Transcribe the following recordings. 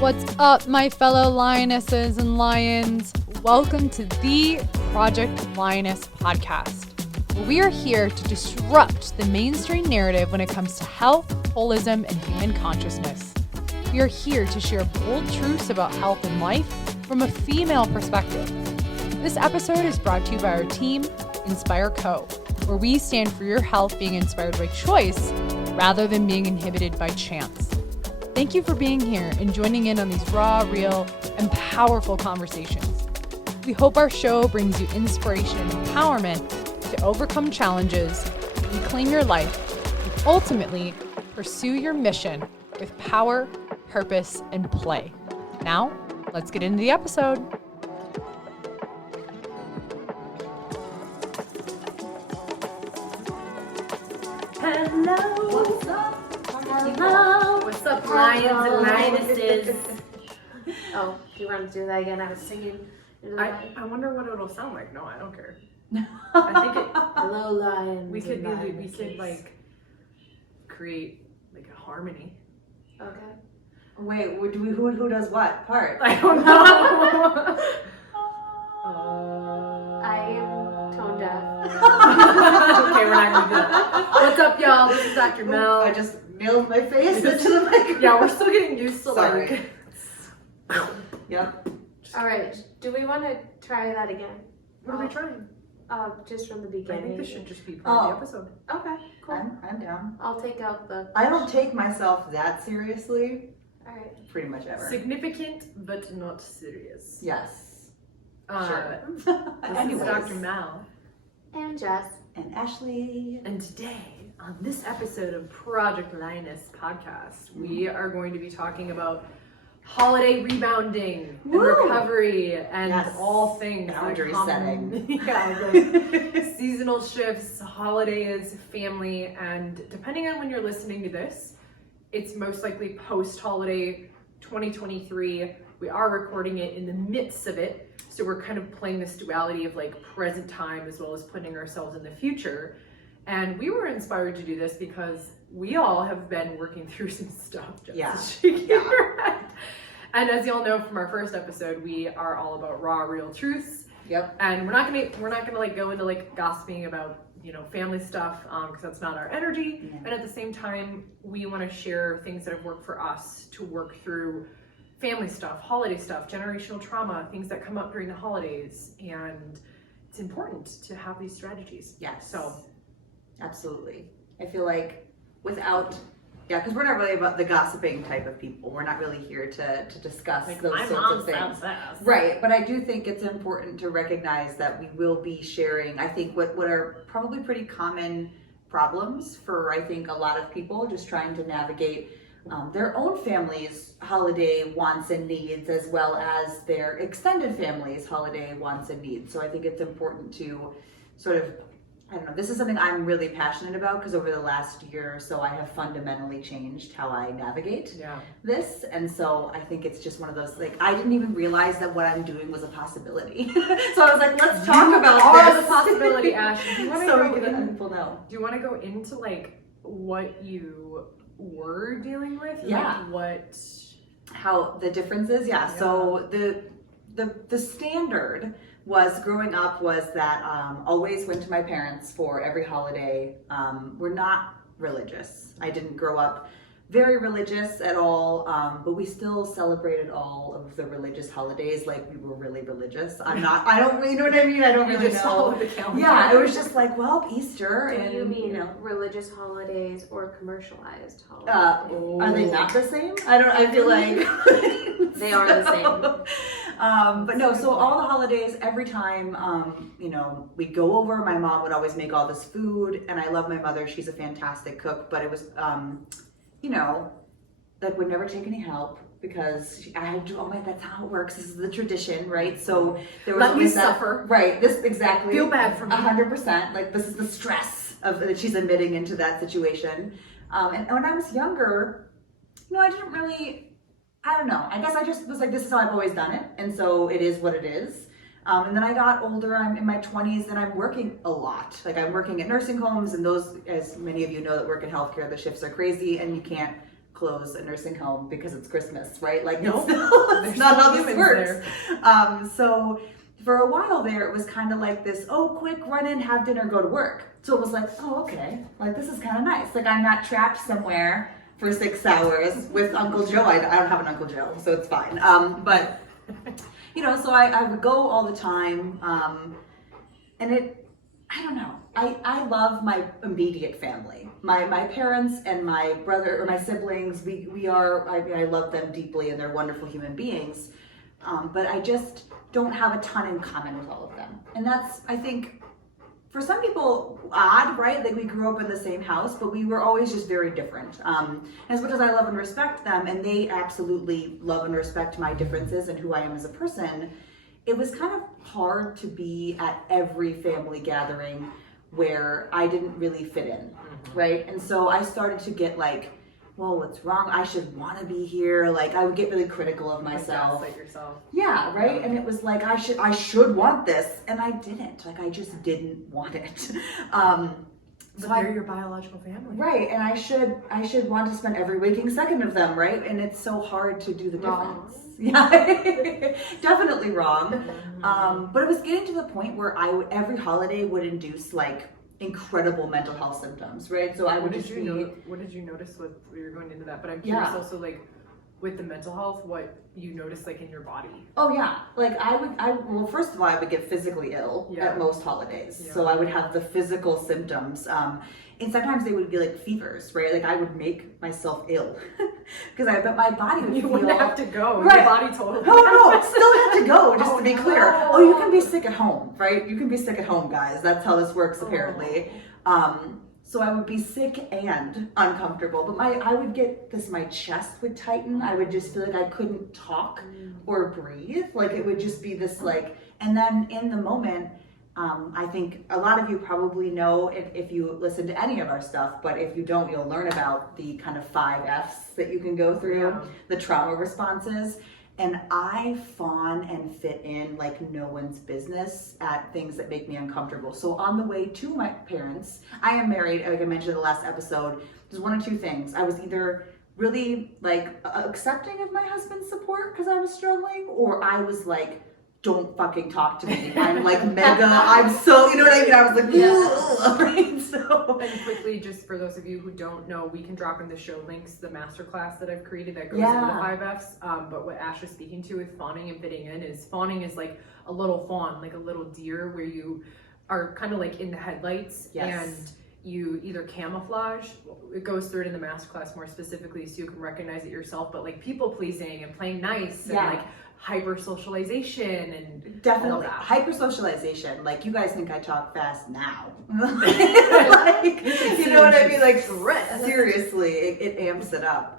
What's up, my fellow lionesses and lions? Welcome to the Project Lioness Podcast, where we are here to disrupt the mainstream narrative when it comes to health, holism, and human consciousness. We are here to share bold truths about health and life from a female perspective. This episode is brought to you by our team, Inspire Co., where we stand for your health being inspired by choice rather than being inhibited by chance. Thank you for being here and joining in on these raw, real, and powerful conversations. We hope our show brings you inspiration and empowerment to overcome challenges, reclaim your life, and ultimately pursue your mission with power, purpose, and play. Now, let's get into the episode. Hello. What's up? Hello. What's up, lions and lionesses? Oh, do you want to do that again? I was singing. I wonder what it'll sound like. No, I don't care. I think Hello, lions. we could like create like a harmony. Okay. Wait, who does what part? I don't know. I am tone deaf. Okay, we're not gonna do that. What's up, y'all? This is Dr. Mel. I just nailed my face into the microphone. Yeah, we're still getting used to Sorry. Yep. All right. Do we want to try that again? What are we trying? Just from the I beginning. think this should just be part of the episode. Okay. Cool. I'm down. I'll take out the. I don't take myself that seriously, All right. pretty much ever. Significant, but not serious. Yes. Sure. This Anyways. is Dr. Mal. And Jess. And Ashley. And today, on this episode of Project Lioness Podcast, we are going to be talking about holiday rebounding and recovery and Yes. all things. Boundary like setting. Yeah, like seasonal shifts, holidays, family, and depending on when you're listening to this, it's most likely post-holiday 2023. We are recording it in the midst of it. So we're kind of playing this duality of like present time as well as putting ourselves in the future. And we were inspired to do this because we all have been working through some stuff. Jess. Yeah. And as y'all know from our first episode, we are all about raw, real truths. Yep. And we're not gonna like go into like gossiping about, you know, family stuff because that's not our energy. Yeah. And at the same time, we want to share things that have worked for us to work through family stuff, holiday stuff, generational trauma, things that come up during the holidays. And it's important to have these strategies. Yes. So absolutely. I feel like without, because we're not really about the gossiping type of people. We're not really here to discuss like those my sorts mom of things. sounds fast. Right, but I do think it's important to recognize that we will be sharing, I think, what are probably pretty common problems for, I think, a lot of people just trying to navigate their own family's holiday wants and needs, as well as their extended family's holiday wants and needs. So I think it's important to sort of, I don't know, this is something I'm really passionate about because over the last year or so I have fundamentally changed how I navigate this. And so I think it's just one of those, like, I didn't even realize that what I'm doing was a possibility. So I was like, let's talk about this. The possibility, Ash. Do you want to So go that people know. Do you want to go into like what you were dealing with? Yeah. Like what? How the difference is? Yeah. So the standard was growing up was that always went to my parents for every holiday. We're not religious. I didn't grow up very religious at all, but we still celebrated all of the religious holidays like we were really religious. I don't really know what I mean. I don't really know. The calendar. Yeah, it was just like, well, Easter. Do and you mean you know, religious holidays or commercialized holidays? are they not the same? I feel like They are the same. But no, so all the holidays, every time, you know, we'd go over, my mom would always make all this food, and I love my mother. She's a fantastic cook, but it was, you know, like would never take any help because I had to do, that's how it works. This is the tradition, right? So there was Let me always that, suffer. right? This exactly. Feel bad for me. 100%. Like this is the stress of that she's admitting into that situation. And when I was younger, you know, I didn't really, I don't know. I guess I just was like, this is how I've always done it. And so it is what it is. And then I got older, I'm in my 20s, and I'm working a lot. Like I'm working at nursing homes, and those, as many of you know that work in healthcare, the shifts are crazy and you can't close a nursing home because it's Christmas, right? Like, No, it's not how this works. There. So for a while there, it was kind of like this, oh, quick, run in, have dinner, go to work. So it was like, oh, okay, like this is kind of nice. Like I'm not trapped somewhere for 6 hours with Uncle Joe. I don't have an Uncle Joe, so it's fine. But, you know, so I would go all the time. And I don't know, I love my immediate family. My parents and my brother, or my siblings, I love them deeply and they're wonderful human beings. But I just don't have a ton in common with all of them. And that's, I think, for some people, odd, right? Like we grew up in the same house, but we were always just very different. As much as I love and respect them, and they absolutely love and respect my differences and who I am as a person, it was kind of hard to be at every family gathering where I didn't really fit in, right? And so I started to get like, well, what's wrong? I should want to be here. Like I would get really critical of myself. Like yourself. Yeah, right. And it was like I should want this, and I didn't. Like I just didn't want it. So they're your biological family, right? And I should want to spend every waking second of them, right? And it's so hard to do the difference. Yeah, definitely wrong. But it was getting to the point where every holiday would induce like incredible mental health symptoms, right? So I would just what did you notice with you're going into that? But I'm curious also like with the mental health, what you notice like in your body. Oh yeah, like well, first of all, I would get physically ill at most holidays. Yeah. So I would have the physical symptoms. And sometimes they would be like fevers, right? Like I would make myself ill because I bet my body would feel. Wouldn't have to go. Right. Your body told me. No, still had to go, just to be clear. Oh, you can be sick at home, right? You can be sick at home, guys. That's how this works, apparently. So I would be sick and uncomfortable, but I would get this, my chest would tighten. I would just feel like I couldn't talk or breathe. Like it would just be this like, and then in the moment, I think a lot of you probably know if you listen to any of our stuff, but if you don't, you'll learn about the kind of 5 F's that you can go through, the trauma responses. And I fawn and fit in like no one's business at things that make me uncomfortable. So on the way to my parents, I am married, like I mentioned in the last episode, there's one or two things. I was either really like accepting of my husband's support because I was struggling, or I was like, don't fucking talk to me. I'm like mega, I'm so, you know what I mean? I was like, right? So. And quickly, just for those of you who don't know, we can drop in the show links, the masterclass that I've created that goes into the 5 F's. But what Ash is speaking to with fawning and fitting in is fawning is like a little fawn, like a little deer where you are kind of like in the headlights and you either camouflage, it goes through it in the masterclass more specifically so you can recognize it yourself, but like people pleasing and playing nice and like hyper socialization and definitely hyper socialization. Like you guys think I talk fast now. Like, you know what I mean? Like seriously, it amps it up.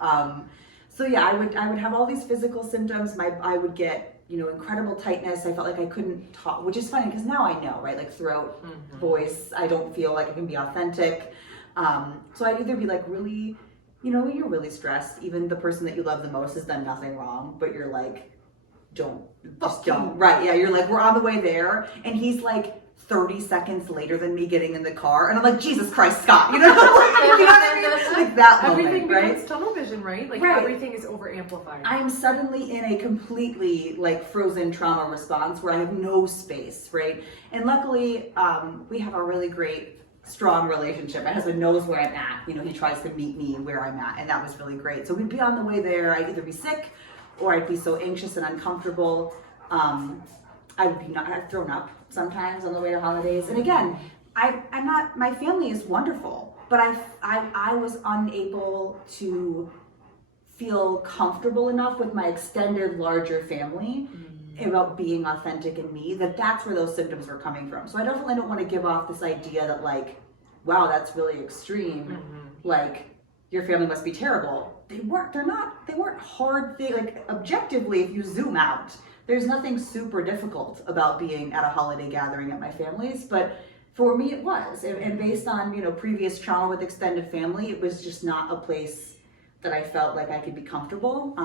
So yeah, I would have all these physical symptoms. I would get, you know, incredible tightness. I felt like I couldn't talk, which is funny because now I know, right? Like throat, voice, I don't feel like I can be authentic. So I'd either be like really, you know, you're really stressed. Even the person that you love the most has done nothing wrong, but you're like, don't. Right, yeah, you're like, we're on the way there, and he's like 30 seconds later than me getting in the car, and I'm like, Jesus Christ, Scott, you know, you know what I mean? Like that everything moment, right? Becomes tunnel vision, right? Like everything is over amplified. I'm suddenly in a completely like frozen trauma response where I have no space, right? And luckily, we have a really great, strong relationship. My husband knows where I'm at. You know, he tries to meet me where I'm at, and that was really great. So we'd be on the way there. I'd either be sick, or I'd be so anxious and uncomfortable. I've thrown up sometimes on the way to holidays. And again, I'm not, my family is wonderful, but I was unable to feel comfortable enough with my extended, larger family about being authentic in me, that's where those symptoms were coming from. So I definitely don't want to give off this idea that like, wow, that's really extreme. Like, your family must be terrible. They weren't hard things. Like objectively, if you zoom out, there's nothing super difficult about being at a holiday gathering at my family's, but for me it was. And based on, you know, previous trauma with extended family, it was just not a place that I felt like I could be comfortable.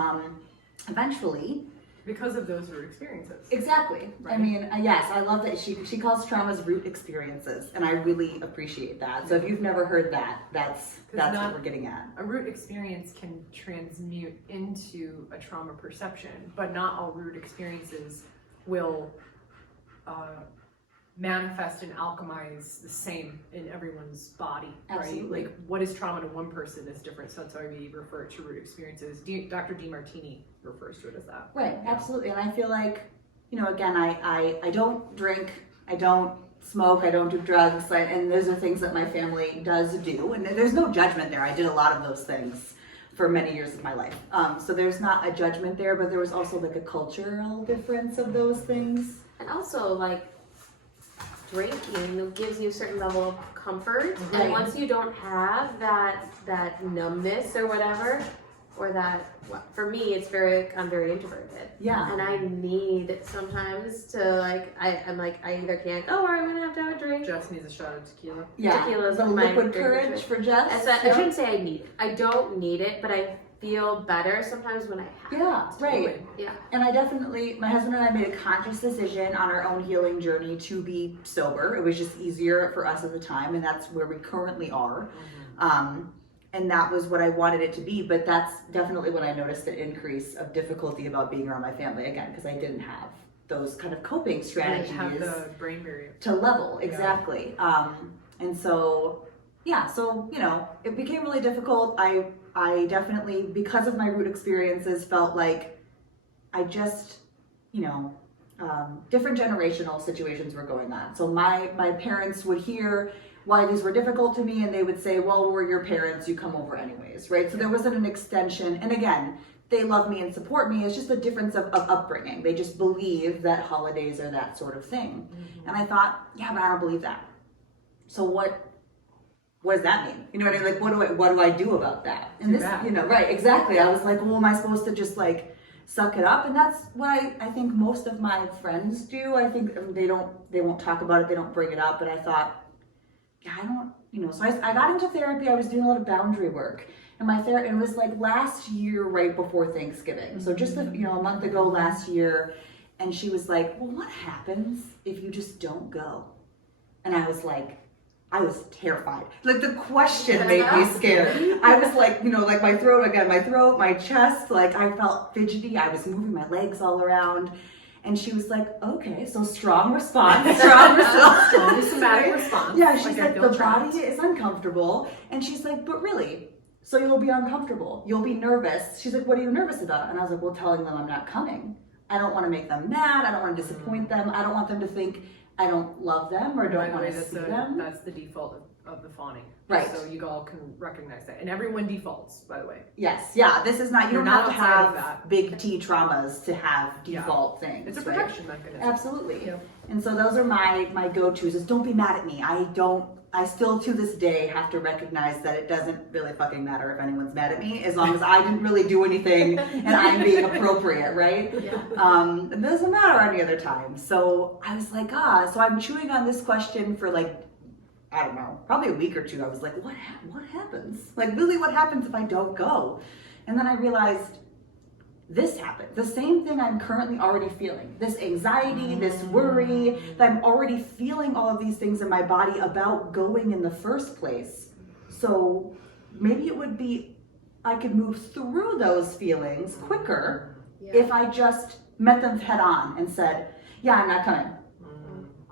Eventually, Because of those root experiences. Exactly. Right. I mean, yes, I love that she calls traumas root experiences, and I really appreciate that. So if you've never heard that, that's what we're getting at. A root experience can transmute into a trauma perception, but not all root experiences will manifest and alchemize the same in everyone's body, Absolutely. right? Like what is trauma to one person is different, so that's why we refer to root experiences. Dr. DeMartini refers to it as that. Right, absolutely. And I feel like, again, I don't drink, I don't smoke, I don't do drugs, and those are things that my family does do, and there's no judgment there. I did a lot of those things for many years of my life. So there's not a judgment there, but there was also like a cultural difference of those things. And also, like, drinking gives you a certain level of comfort, Right. and once you don't have that numbness or whatever, or that, for me, I'm very introverted. Yeah. And I need sometimes to I either can't go or I'm gonna have to have a drink. Jess needs a shot of tequila. Yeah, Tequila's the my liquid drink courage of choice. for Jess. I shouldn't say I need it. I don't need it, but I feel better sometimes when I have Yeah, it. right. Yeah. And my husband and I made a conscious decision on our own healing journey to be sober. It was just easier for us at the time, and that's where we currently are. And that was what I wanted it to be, but that's definitely when I noticed an increase of difficulty about being around my family again, because I didn't have those kind of coping strategies Have the brain barrier to level. Exactly. And so, it became really difficult. I definitely, because of my root experiences, felt like I just, different generational situations were going on. So my parents would hear why these were difficult to me, and they would say, well, we're your parents, you come over anyways, right? So there wasn't an extension. And again, they love me and support me. It's just a difference of upbringing. They just believe that holidays are that sort of thing. And I thought, yeah, but I don't believe that. So what does that mean? You know what I mean? Like, what do I do about that? And this, right, exactly. I was like, well, am I supposed to just like suck it up? And that's what I think most of my friends do. I think they won't talk about it. They don't bring it up. But I thought, yeah, I don't, so I got into therapy. I was doing a lot of boundary work. And it was like last year, right before Thanksgiving. So just a month ago last year. And she was like, well, what happens if you just don't go? And I was terrified. Like the question made me scared. I was like, like my throat, my chest, like I felt fidgety. I was moving my legs all around. And she was like, okay, so strong response. Strong somatic response. Yeah, she's like the body is uncomfortable. And she's like, but really, so you'll be uncomfortable. You'll be nervous. She's like, what are you nervous about? And I was like, well, telling them I'm not coming. I don't want to make them mad. I don't want to disappoint them. I don't want them to think I don't love them or don't want to see them. That's the default of the fawning. Right. So you all can recognize that. And everyone defaults, by the way. Yes. Yeah. This is not, you You're don't have to not outside of have that. big T traumas to have default things. It's a right? protection mechanism. Absolutely. Yeah. And so those are my go-tos is don't be mad at me. I still to this day have to recognize that it doesn't really fucking matter if anyone's mad at me as long as I didn't really do anything and I'm being appropriate, right? Yeah. It doesn't matter any other time. So I was like, so I'm chewing on this question for like, I don't know, probably a week or two. I was like, what happens? Like really what happens if I don't go? And then I realized this happened. The same thing I'm currently already feeling. This anxiety, this worry, that I'm already feeling all of these things in my body about going in the first place. So maybe it would be, I could move through those feelings quicker if I just met them head on and said, yeah, I'm not coming.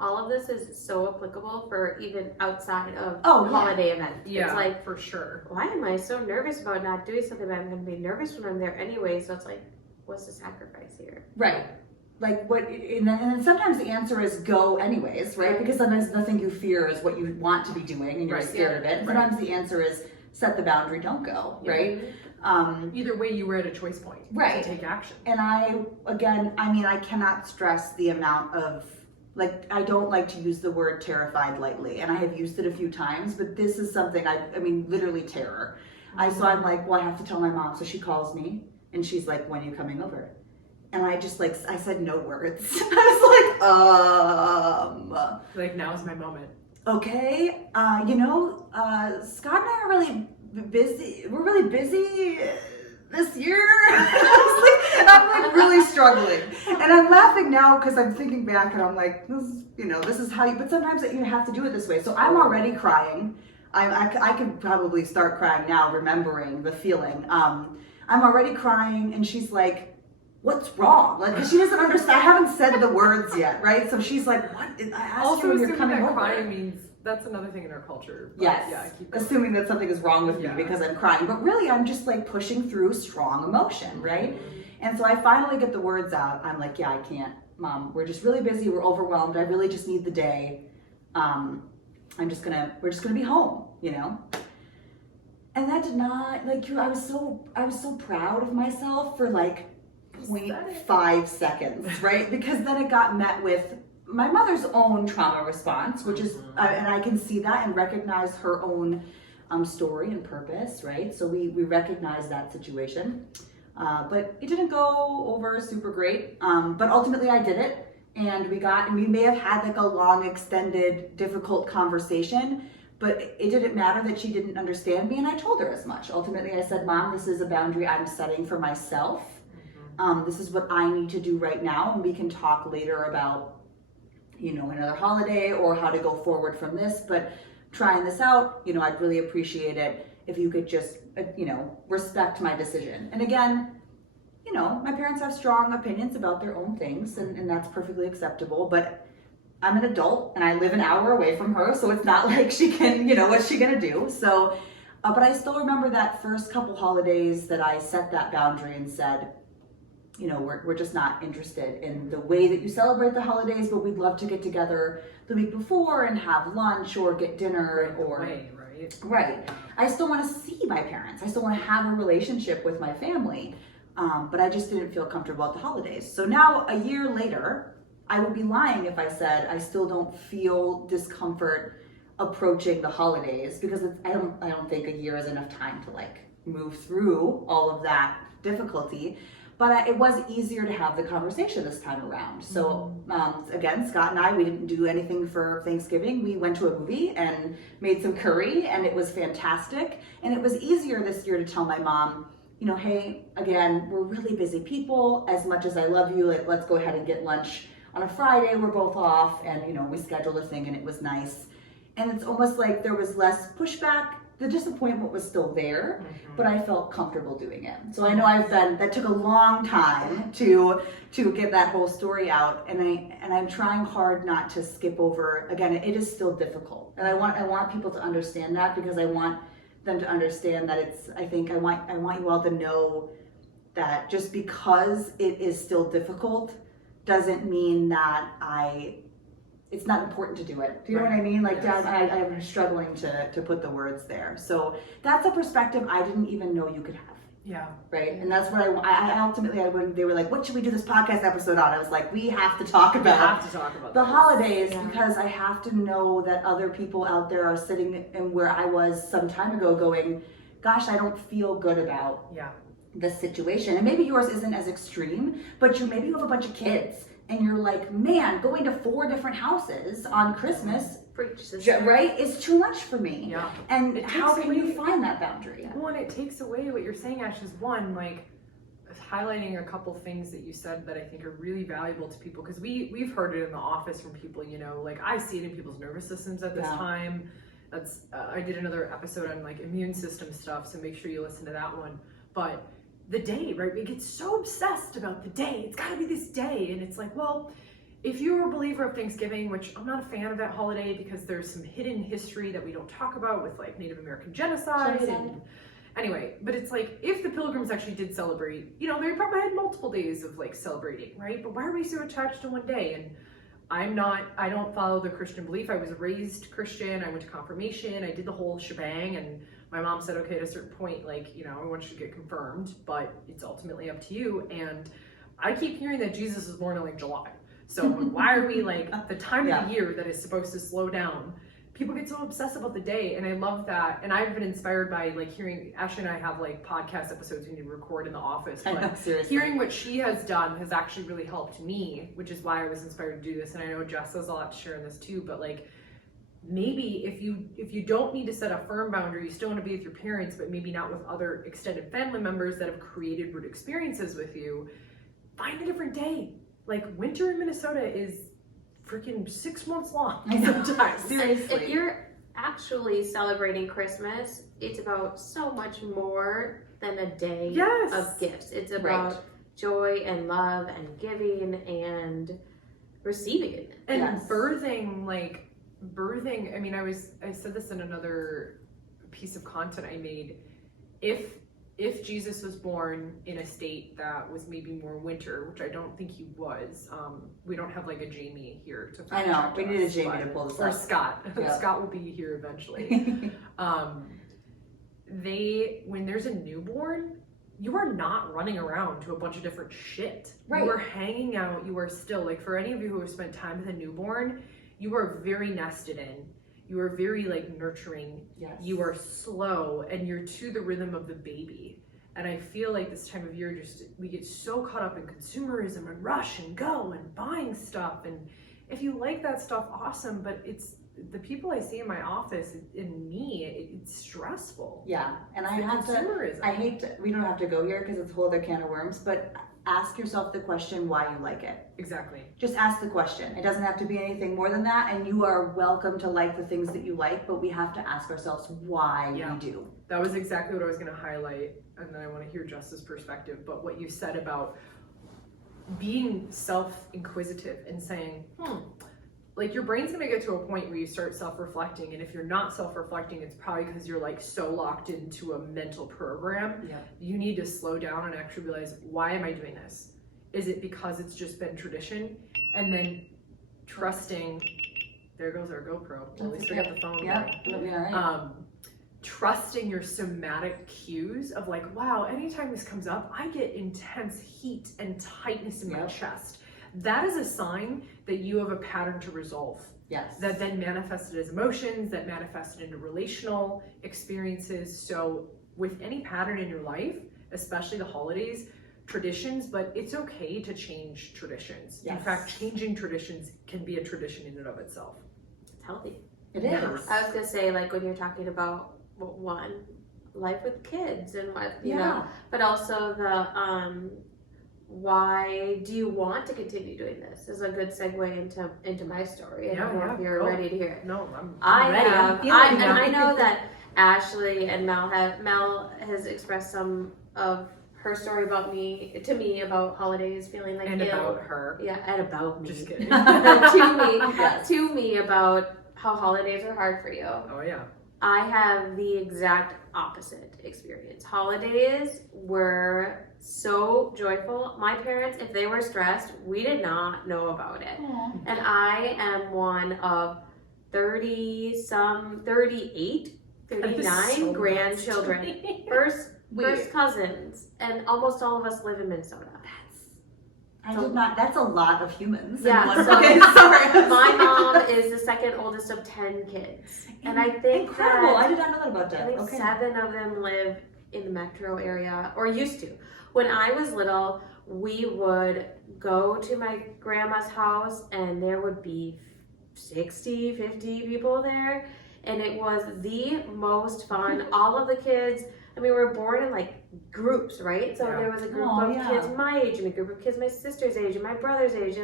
All of this is so applicable for even outside of Oh, yeah. holiday events. Yeah, It's like, for sure. why am I so nervous about not doing something? But I'm going to be nervous when I'm there anyway. So it's like, what's the sacrifice here? Right. Like what, and then sometimes the answer is go anyways, right? Because sometimes nothing you fear is what you want to be doing and you're scared of it. And sometimes the answer is set the boundary, don't go, right? Either way, you were at a choice point Right. to take action. And I cannot stress the amount of, like, I don't like to use the word terrified lightly, and I have used it a few times, but this is something, literally terror. So I'm like, well, I have to tell my mom. So she calls me, and she's like, when are you coming over? And I just I said no words. I was Like, now's my moment. okay, Scott and I are really busy. We're really busy. this year. And I'm like really struggling. And I'm laughing now because I'm thinking back and I'm like, this is how you, but sometimes you have to do it this way. So I'm already crying. I could probably start crying now, remembering the feeling. I'm already crying and she's like, what's wrong? Like, because she doesn't understand. I haven't said the words yet, right? So she's like, what? I asked Also, you when you're assuming coming that over. crying means that's another thing in our culture. But Yes, yeah, I keep going. assuming that something is wrong with me Yeah. because I'm crying. But really, I'm just like pushing through strong emotion, right? And so I finally get the words out. I'm like, yeah, I can't. Mom, we're just really busy. We're overwhelmed. I really just need the day. We're just gonna be home, And that did not, I was so proud of myself for like 0.5 seconds, right? Because then it got met with my mother's own trauma response, which is, and I can see that and recognize her own story and purpose, right? So we recognize that situation, but it didn't go over super great. But ultimately I did it, and we may have had like a long, extended, difficult conversation, but it didn't matter that she didn't understand me, and I told her as much. Ultimately I said, Mom, this is a boundary I'm setting for myself. This is what I need to do right now, and we can talk later about, another holiday or how to go forward from this. But trying this out, I'd really appreciate it if you could just, respect my decision. And again, my parents have strong opinions about their own things, and that's perfectly acceptable. But I'm an adult and I live an hour away from her, so it's not like she can, what's she gonna do? So, but I still remember that first couple holidays that I set that boundary and said, we're just not interested in the way that you celebrate the holidays, but we'd love to get together the week before and have lunch or get dinner right. I still want to see my parents. I still want to have a relationship with my family, but I just didn't feel comfortable at the holidays. So now, a year later, I would be lying if I said I still don't feel discomfort approaching the holidays, because I don't think a year is enough time to move through all of that difficulty. But it was easier to have the conversation this time around. So again, Scott and I, we didn't do anything for Thanksgiving. We went to a movie and made some curry, and it was fantastic. And it was easier this year to tell my mom, hey, again, we're really busy people. As much as I love you, let's go ahead and get lunch on a Friday. We're both off, and we scheduled a thing, and it was nice. And it's almost like there was less pushback. The disappointment was still there, but I felt comfortable doing it. So I know that took a long time to get that whole story out, and I'm trying hard not to skip over. Again, it is still difficult, and I want people to understand that, because I want them to understand that I want you all to know that just because it is still difficult doesn't mean that it's not important to do it. Do you know what I mean? Yes. I'm struggling to put the words there. So that's a perspective I didn't even know you could have. Yeah. Right. And that's what I ultimately, when they were like, what should we do this podcast episode on? I was like, we have to talk about the holidays, because I have to know that other people out there are sitting in where I was some time ago going, gosh, I don't feel good about the situation. And maybe yours isn't as extreme, but maybe you have a bunch of kids. And you're like, man, going to 4 different houses on Christmas, right, is too much for me. Yeah. And how can you find that boundary? Well, and it takes away what you're saying, Ash, is one, highlighting a couple things that you said that I think are really valuable to people, because we've heard it in the office from people, I see it in people's nervous systems at this time. That's I did another episode on immune system stuff, so make sure you listen to that one. But the day, right? We get so obsessed about the day. It's got to be this day. And it's like, well, if you're a believer of Thanksgiving, which I'm not a fan of that holiday because there's some hidden history that we don't talk about with Native American genocide. And anyway, but it's if the Pilgrims actually did celebrate, they probably had multiple days of celebrating, right? But why are we so attached to one day? And I don't follow the Christian belief. I was raised Christian. I went to confirmation. I did the whole shebang, and my mom said, okay, at a certain point, I want you to get confirmed, but it's ultimately up to you. And I keep hearing that Jesus was born in July. So why are we the time of the year that is supposed to slow down? People get so obsessed about the day, and I love that. And I've been inspired by hearing, Ashley and I have podcast episodes we need to record in the office. But hearing what she has done has actually really helped me, which is why I was inspired to do this. And I know Jess has a lot to share in this too, but maybe if you don't need to set a firm boundary, you still want to be with your parents, but maybe not with other extended family members that have created root experiences with you, find a different day. Like winter in Minnesota is freaking 6 months long sometimes. Seriously. If you're actually celebrating Christmas, it's about so much more than a day of gifts. It's about joy and love and giving and receiving. And birthing, I mean, I said this in another piece of content I made. If Jesus was born in a state that was maybe more winter, which I don't think he was, we don't have like a Jamie here to fact check. We need a Jamie to pull this or up. Scott. Yeah. Scott will be here eventually. When there's a newborn, you are not running around to a bunch of different shit. Right. You are hanging out. You are still, like, for any of you who have spent time with a newborn, you are very nested in. You are very nurturing. Yes. You are slow, and you're to the rhythm of the baby. And I feel like this time of year, we get so caught up in consumerism and rush and go and buying stuff. And if you like that stuff, awesome. But it's the people I see in my office, in me, it's stressful. Yeah, and I hate to, we don't have to go here because it's a whole other can of worms, but ask yourself the question why you like it. Exactly. Just ask the question. It doesn't have to be anything more than that, and you are welcome to like the things that you like, but we have to ask ourselves why we do. That was exactly what I was going to highlight, and then I want to hear Jess's perspective, but what you said about being self-inquisitive and saying, like your brain's gonna get to a point where you start self-reflecting, and if you're not self-reflecting, it's probably because you're so locked into a mental program. Yeah. You need to slow down and actually realize, why am I doing this? Is it because it's just been tradition? And then trusting, there goes our GoPro. At least we got the phone going. Trusting your somatic cues of wow, anytime this comes up, I get intense heat and tightness in my chest. That is a sign that you have a pattern to resolve. Yes. That then manifested as emotions, that manifested into relational experiences. So with any pattern in your life, especially the holidays, traditions, but it's okay to change traditions. Yes. In fact, changing traditions can be a tradition in and of itself. It's healthy. It Yes. is. I was gonna say, when you're talking about life with kids and what you know, but also the why do you want to continue doing this is a good segue into my story. I don't know if you're ready to hear it. No, I'm ready. ready. I know that Ashley and Mel has expressed some of her story about about holidays, feeling and ill. About her. Yeah, and about me. Just kidding. to me about how holidays are hard for you. Oh yeah. I have the exact opposite experience. Holidays were so joyful. My parents, if they were stressed, we did not know about it. Aww. And I am one of 38, 39 so grandchildren. First cousins. And almost all of us live in Minnesota. That's a lot of humans. Yeah, my mom is the second oldest of 10 kids. And I think incredible. I did not know that about Jess. I think 7 of them live in the metro area, or used to. When I was little, we would go to my grandma's house and there would be 60, 50 people there. And it was the most fun. All of the kids, we were born in groups, right? So there was a group of kids my age and a group of kids my sister's age and my brother's age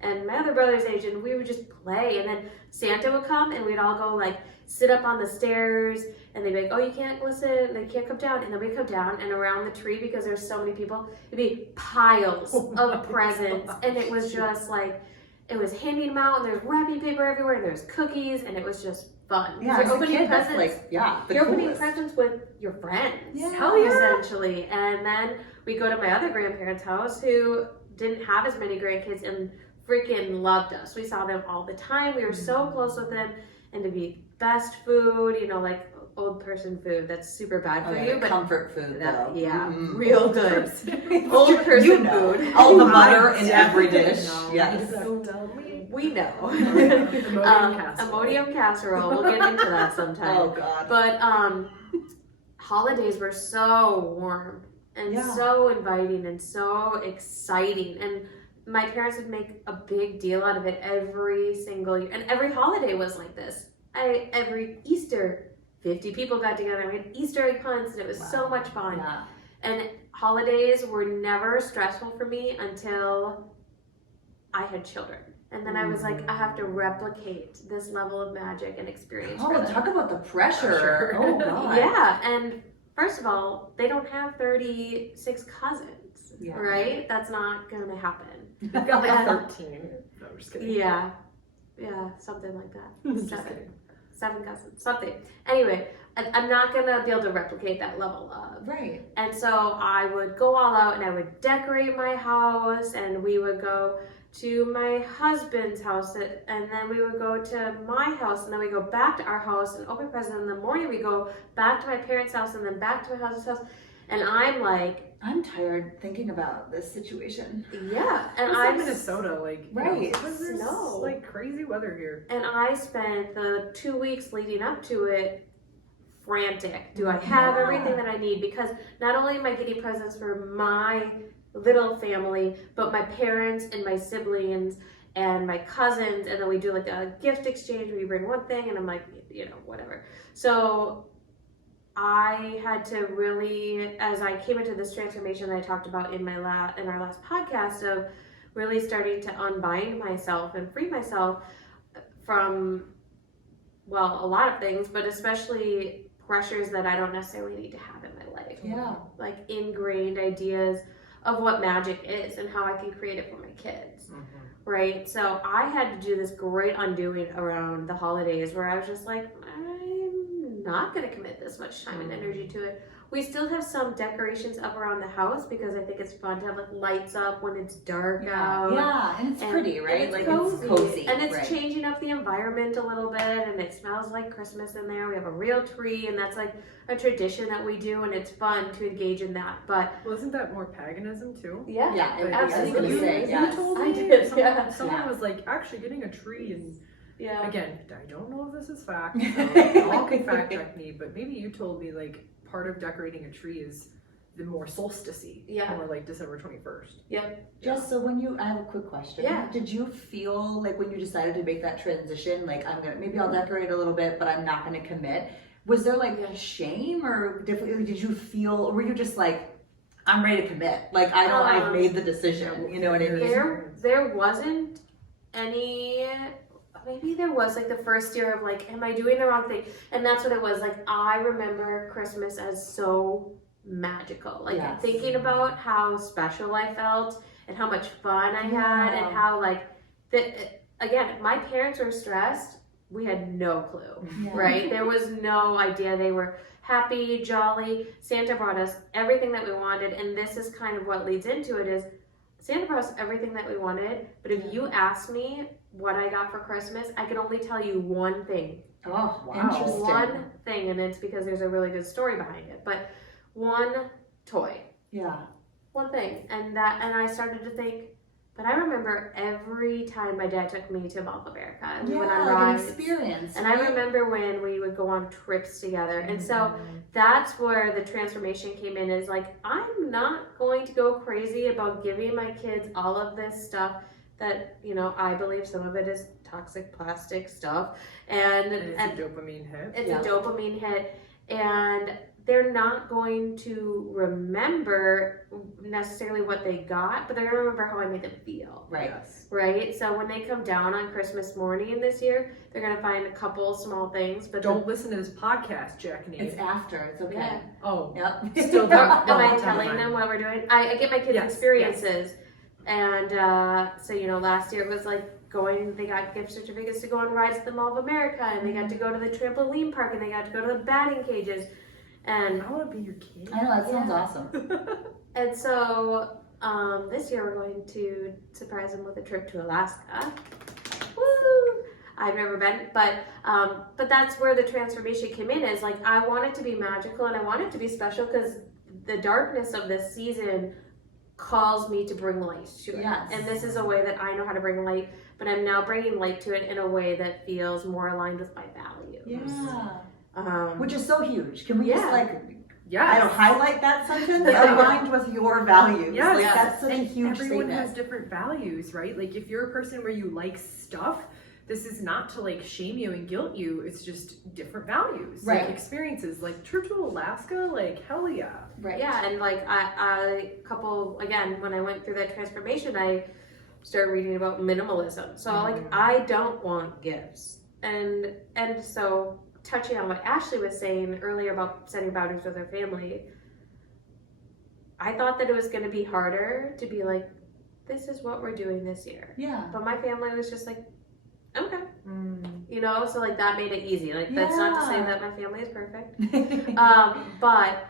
and my other brother's age, and we would just play. And then Santa would come and we'd all go sit up on the stairs, and they'd be like, oh, you can't listen, and they can't come down. And then we'd come down, and around the tree, because there's so many people, it'd be piles of presents. Gosh. And it was just it was handing them out, and there's wrapping paper everywhere, and there's cookies, and it was just fun. Yeah, you're opening presents. You're opening presents with your friends. Yeah. Hell yeah. Essentially. And then we go to my other grandparents' house who didn't have as many grandkids and freaking loved us. We saw them all the time. We were so close with them, and to be best food, old person food that's super bad for you, but comfort food though. Real good. Old person food. All the butter in every dish. Yes. We know. Imodium Imodium casserole. We'll get into that sometime. Oh God. But holidays were so warm and so inviting and so exciting, and my parents would make a big deal out of it every single year, and every holiday was like this. every Easter, 50 people got together. We had Easter egg hunts, and it was so much fun. Yeah. And holidays were never stressful for me until I had children. And then I was like, I have to replicate this level of magic and experience. Oh, for them. talk about the pressure. Oh, God. Yeah, and first of all, they don't have 36 cousins, Yeah. right? That's not going to happen. You've got like 13. No, I'm just kidding. Yeah, something like that. Just kidding. 7 cousins, something. Anyway, I'm not going to be able to replicate that level of. Right. And so I would go all out and I would decorate my house, and we would go to my husband's house, and then we would go to my house, and then we go back to our house and open presents. In the morning we go back to my parents' house and then back to my husband's house. And I'm like, I'm tired thinking about this situation. yeah. And It's I'm like Minnesota, like, Right. There's Snow. like crazy weather here. And I spent the 2 weeks leading up to it frantic. Do I have everything that I need? Because not only am I getting presents for my little family, but my parents and my siblings and my cousins, and then we do like a gift exchange where you bring one thing, and I'm like, whatever. So I had to really, as I came into this transformation that I talked about in our last podcast, of really starting to unbind myself and free myself from, well, a lot of things, but especially pressures that I don't necessarily need to have in my life. Yeah. Like ingrained ideas of what magic is and how I can create it for my kids. Right? So I had to do this great undoing around the holidays where I was just like, I'm not going to commit this much time and energy to it. We still have some decorations up around the house because I think it's fun to have like lights up when it's dark out. Yeah, and it's pretty, right? And it's like cozy. it's cozy. And it's right. changing up the environment a little bit, and it smells like Christmas in there. We have a real tree, and that's like a tradition that we do, and it's fun to engage in that. But Well, isn't that more paganism too? yeah, Yeah, Like, I was absolutely. gonna say, You yes. told I me. did, Someone yeah. was like, actually getting a tree, and Yeah. again, I don't know if this is fact. So y'all can fact check me, but maybe you told me like part of decorating a tree is the more solstice-y, Yeah. or like December 21st. Yep. Just so I have a quick question. Yeah. Did you feel like when you decided to make that transition, like maybe I'll decorate a little bit, but I'm not gonna commit? Was there like shame or did you feel, or were you just like, I'm ready to commit? Like I've made the decision. You know what I mean? There wasn't any. Maybe there was like the first year of like, am I doing the wrong thing? And that's what it was. Like I remember Christmas as so magical. Like Yes. thinking about how special I felt and how much fun I had, and how like again, my parents were stressed. We had no clue, right? There was no idea. They were happy, jolly. Santa brought us everything that we wanted, and this is kind of what leads into it is Santa brought us everything that we wanted, but if you asked me what I got for Christmas, I could only tell you one thing. Oh, wow. Interesting. One thing, and it's because there's a really good story behind it, but one toy. Yeah. One thing. And I started to think, but I remember every time my dad took me to Mall of America and we went on like an rides. experience. And I remember when we would go on trips together. And so that's where the transformation came in, is like, I'm not going to go crazy about giving my kids all of this stuff that, I believe some of it is toxic plastic stuff. And it's a dopamine hit. It's a dopamine hit. And they're not going to remember necessarily what they got, but they're going to remember how I made them feel. Right. Yes. Right? So when they come down on Christmas morning this year, they're going to find a couple small things. But Don't listen to this podcast, Jackie. It's after. It's okay. Yeah. Oh. Yep. Still don't. Am I Don't telling mind. them what we're doing? I get my kids Yes, experiences. And so, last year it was like they got gift certificates to go on rides at the Mall of America, and they got to go to the trampoline park, and they got to go to the batting cages. And I want to be your kid. I know, that sounds awesome. And so this year we're going to surprise them with a trip to Alaska. Woo! I've never been, but that's where the transformation came in. Is like I want it to be magical and I want it to be special because the darkness of this season calls me to bring light to it. Yes. And this is a way that I know how to bring light, but I'm now bringing light to it in a way that feels more aligned with my values. Yeah. Which is so huge. Can we just Yes. highlight that sentence? Aligned with your values. Yes. Like that's such a And huge everyone statement. has different values, right? Like if you're a person where you like stuff, this is not to like shame you and guilt you. It's just different values, Right. like experiences. Like trip to Alaska, like hell yeah. Right. Yeah, and like again, when I went through that transformation, I started reading about minimalism. So like I don't want gifts. And so touching on what Ashley was saying earlier about setting boundaries with her family, I thought that it was going to be harder to be like, this is what we're doing this year. Yeah. But my family was just like, okay. You know, so like that made it easy. Like that's not to say that my family is perfect. But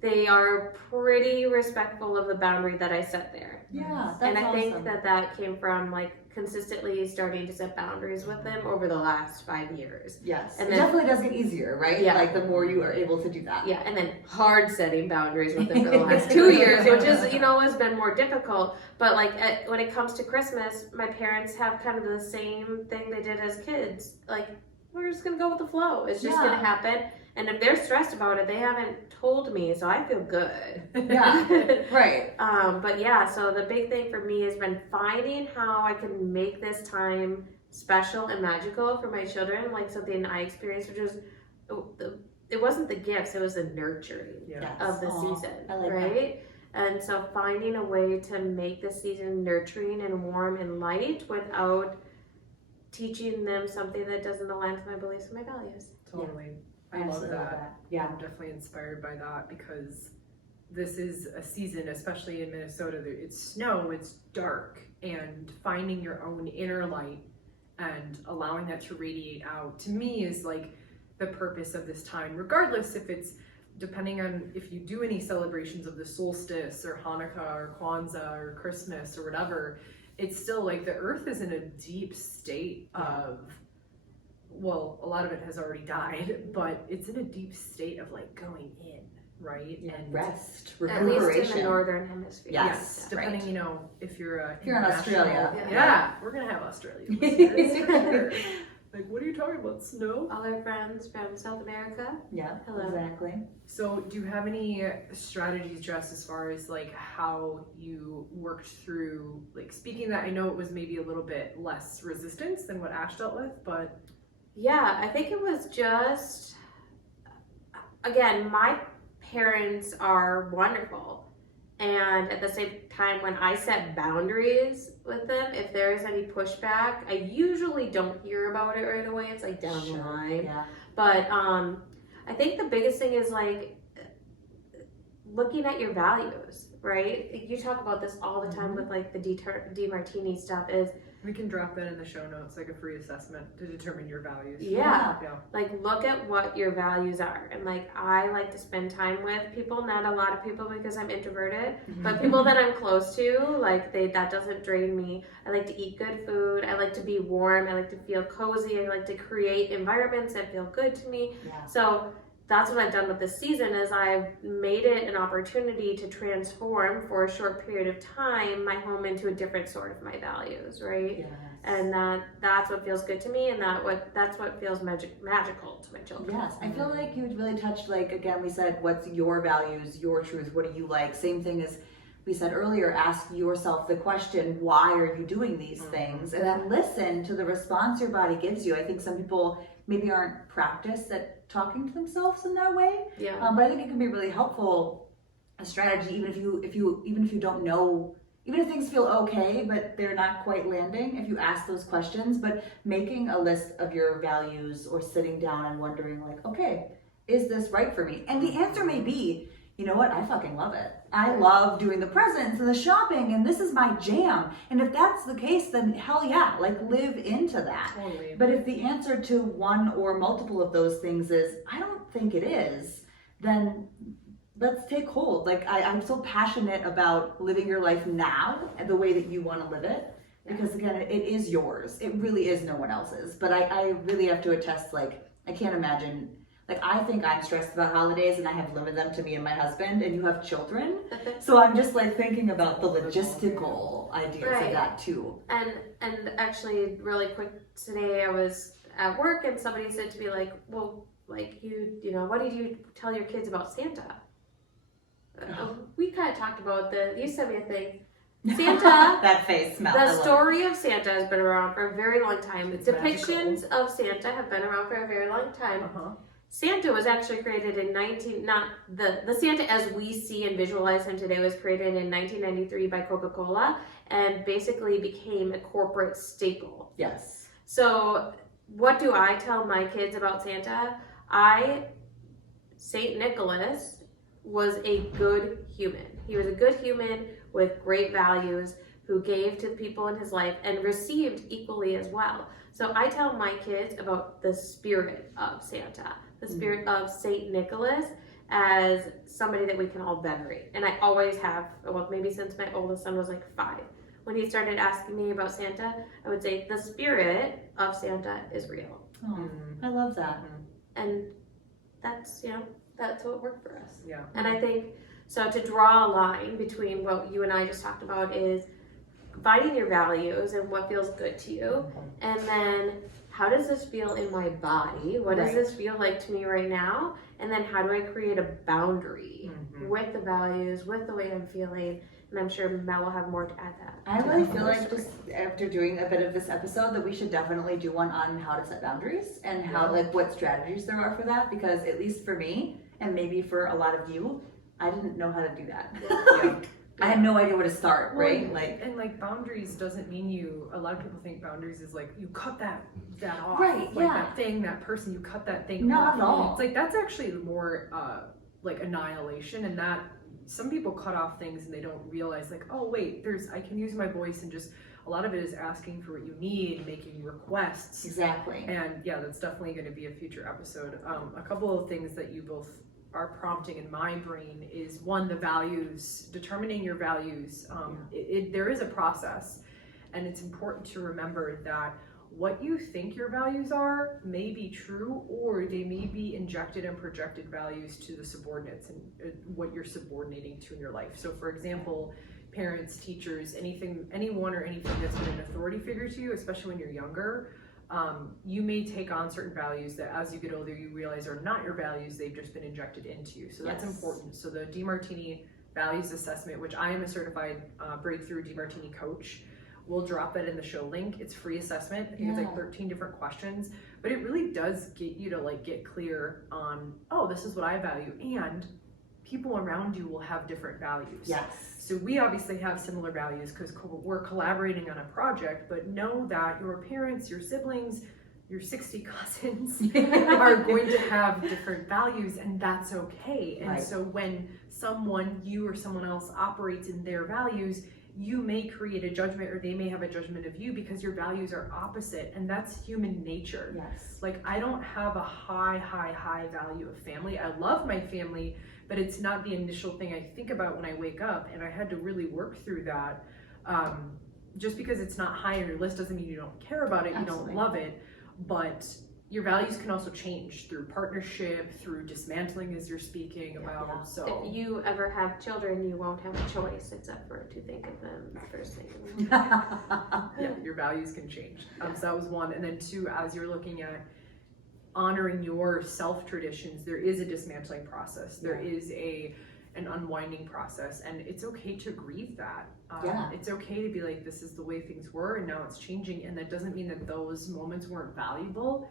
they are pretty respectful of the boundary that I set there. Yeah, that's and I awesome. think that came from like consistently starting to set boundaries with them over the last 5 years. Yes, And it then- definitely does get easier, right? Yeah. Like the more you are able to do that. Yeah, and then hard setting boundaries with them for the last 2 years, which is, you know, has been more difficult. But like when it comes to Christmas, my parents have kind of the same thing they did as kids. Like, we're just gonna go with the flow. It's just gonna happen. And if they're stressed about it, they haven't told me, so I feel good. Yeah, right. But yeah, so the big thing for me has been finding how I can make this time special and magical for my children, like something I experienced, which was, it wasn't the gifts, it was the nurturing Yes. of the Aw, season, I like right? And so finding a way to make the season nurturing and warm and light without teaching them something that doesn't align with my beliefs and my values. Totally. I Absolutely love that. Yeah. I'm definitely inspired by that because this is a season, especially in Minnesota, that it's snow, it's dark, and finding your own inner light and allowing that to radiate out, to me, is like the purpose of this time, regardless if it's, depending on if you do any celebrations of the solstice or Hanukkah or Kwanzaa or Christmas or whatever, it's still like the earth is in a deep state of, well, a lot of it has already died, but it's in a deep state of like going in, right? And Rest, At least recuperation. in the northern hemisphere. Yes. depending, right. you know, if you're If you're in international- Australia. Yeah, we're gonna have Australia listeners, for sure. Like, what are you talking about, snow? All our friends from South America. Yeah, Hello. exactly. So do you have any strategies, Jess, as far as like how you worked through, like, speaking that, I know it was maybe a little bit less resistance than what Ash dealt with, but Yeah, I think it was just, again, my parents are wonderful. And at the same time, when I set boundaries with them, if there is any pushback, I usually don't hear about it right away. It's like down the line. Yeah. But I think the biggest thing is like looking at your values, right? You talk about this all the time with like the DeMartini stuff is, we can drop that in the show notes, like a free assessment to determine your values. yeah. Yeah. Like look at what your values are. And like I like to spend time with people, not a lot of people because I'm introverted, but people that I'm close to, like that doesn't drain me. I like to eat good food. I like to be warm. I like to feel cozy. I like to create environments that feel good to me. Yeah. So that's what I've done with this season is I've made it an opportunity to transform for a short period of time my home into a different sort of my values, right? Yes. And that's what feels good to me, and that's what feels magical to my children. Yes, I feel like you really touched, like, again, we said, what's your values, your truth, what do you like? Same thing as we said earlier, ask yourself the question, why are you doing these things? And then listen to the response your body gives you. I think some people maybe aren't practiced at talking to themselves in that way. Yeah. But I think it can be really helpful, a strategy, even if you don't know, even if things feel okay, but they're not quite landing, if you ask those questions, but making a list of your values or sitting down and wondering like, okay, is this right for me? And the answer may be, you know what, I fucking love it. I love doing the presents and the shopping and this is my jam. And if that's the case, then hell yeah, like live into that. Totally. But if the answer to one or multiple of those things is, I don't think it is, then let's take hold. Like I'm so passionate about living your life now and the way that you want to live it. Because again, it is yours. It really is no one else's. But I really have to attest, like, I can't imagine, like, I think I'm stressed about holidays and I have limited them to me and my husband, and you have children. So I'm just like thinking about the logistical ideas of that too. And actually, really quick, today I was at work and somebody said to me like, well, like you know, what did you tell your kids about Santa? We kind of talked about you sent me a thing. Santa, that face smell. the story of Santa has been around for a very long time. It's Depictions of Santa have been around for a very long time. Santa was actually created in the Santa as we see and visualize him today was created in 1993 by Coca-Cola and basically became a corporate staple. Yes. So what do I tell my kids about Santa? Saint Nicholas was a good human. He was a good human with great values who gave to the people in his life and received equally as well. So I tell my kids about the spirit of Santa, the spirit of Saint Nicholas as somebody that we can all venerate. And I always have, well, maybe since my oldest son was like 5. When he started asking me about Santa, I would say the spirit of Santa is real. Oh, I love that. And that's, that's what worked for us. Yeah. And I think, so to draw a line between what you and I just talked about is finding your values and what feels good to you. And then how does this feel in my body? What does this feel like to me right now? And then how do I create a boundary with the values, with the way I'm feeling? And I'm sure Mel will have more to add that. I really feel like just after doing a bit of this episode that we should definitely do one on how to set boundaries and how what strategies there are for that, because at least for me and maybe for a lot of you, I didn't know how to do that. I had no idea where to start, right? And boundaries doesn't mean a lot of people think boundaries is like you cut that off. Right, that thing, that person, you cut that thing Not off. at all. It's like that's actually more annihilation, and that some people cut off things and they don't realize oh wait, I can use my voice, and just a lot of it is asking for what you need, making requests. Exactly. And that's definitely going to be a future episode. A couple of things that you both are prompting in my brain is one, the values, determining your values. There is a process, and it's important to remember that what you think your values are may be true, or they may be injected and projected values to the subordinates and what you're subordinating to in your life. So for example, parents, teachers, anyone or anything that's been an authority figure to you, especially when you're younger, you may take on certain values that as you get older you realize are not your values, they've just been injected into you. So that's important. So the DeMartini Values Assessment, which I am a certified breakthrough DeMartini coach, we'll drop it in the show link. It's free assessment. I think it's 13 different questions, but it really does get you to get clear on, oh, this is what I value, and people around you will have different values. Yes. So we obviously have similar values because we're collaborating on a project, but know that your parents, your siblings, your 60 cousins are going to have different values, and that's okay. And so when you or someone else operates in their values, you may create a judgment, or they may have a judgment of you because your values are opposite, and that's human nature. Yes. I don't have a high value of family. I love my family, but it's not the initial thing I think about when I wake up, and I had to really work through that. Just because it's not high on your list doesn't mean you don't care about it, you don't love it, but your values can also change through partnership, through dismantling, as you're speaking about. So if you ever have children, you won't have a choice except for to think of them first thing in the morning. your values can change. So that was one. And then 2, as you're looking at honoring your self traditions, there is a dismantling process. There is an unwinding process, and it's okay to grieve that. It's okay to be like, this is the way things were, and now it's changing, and that doesn't mean that those moments weren't valuable.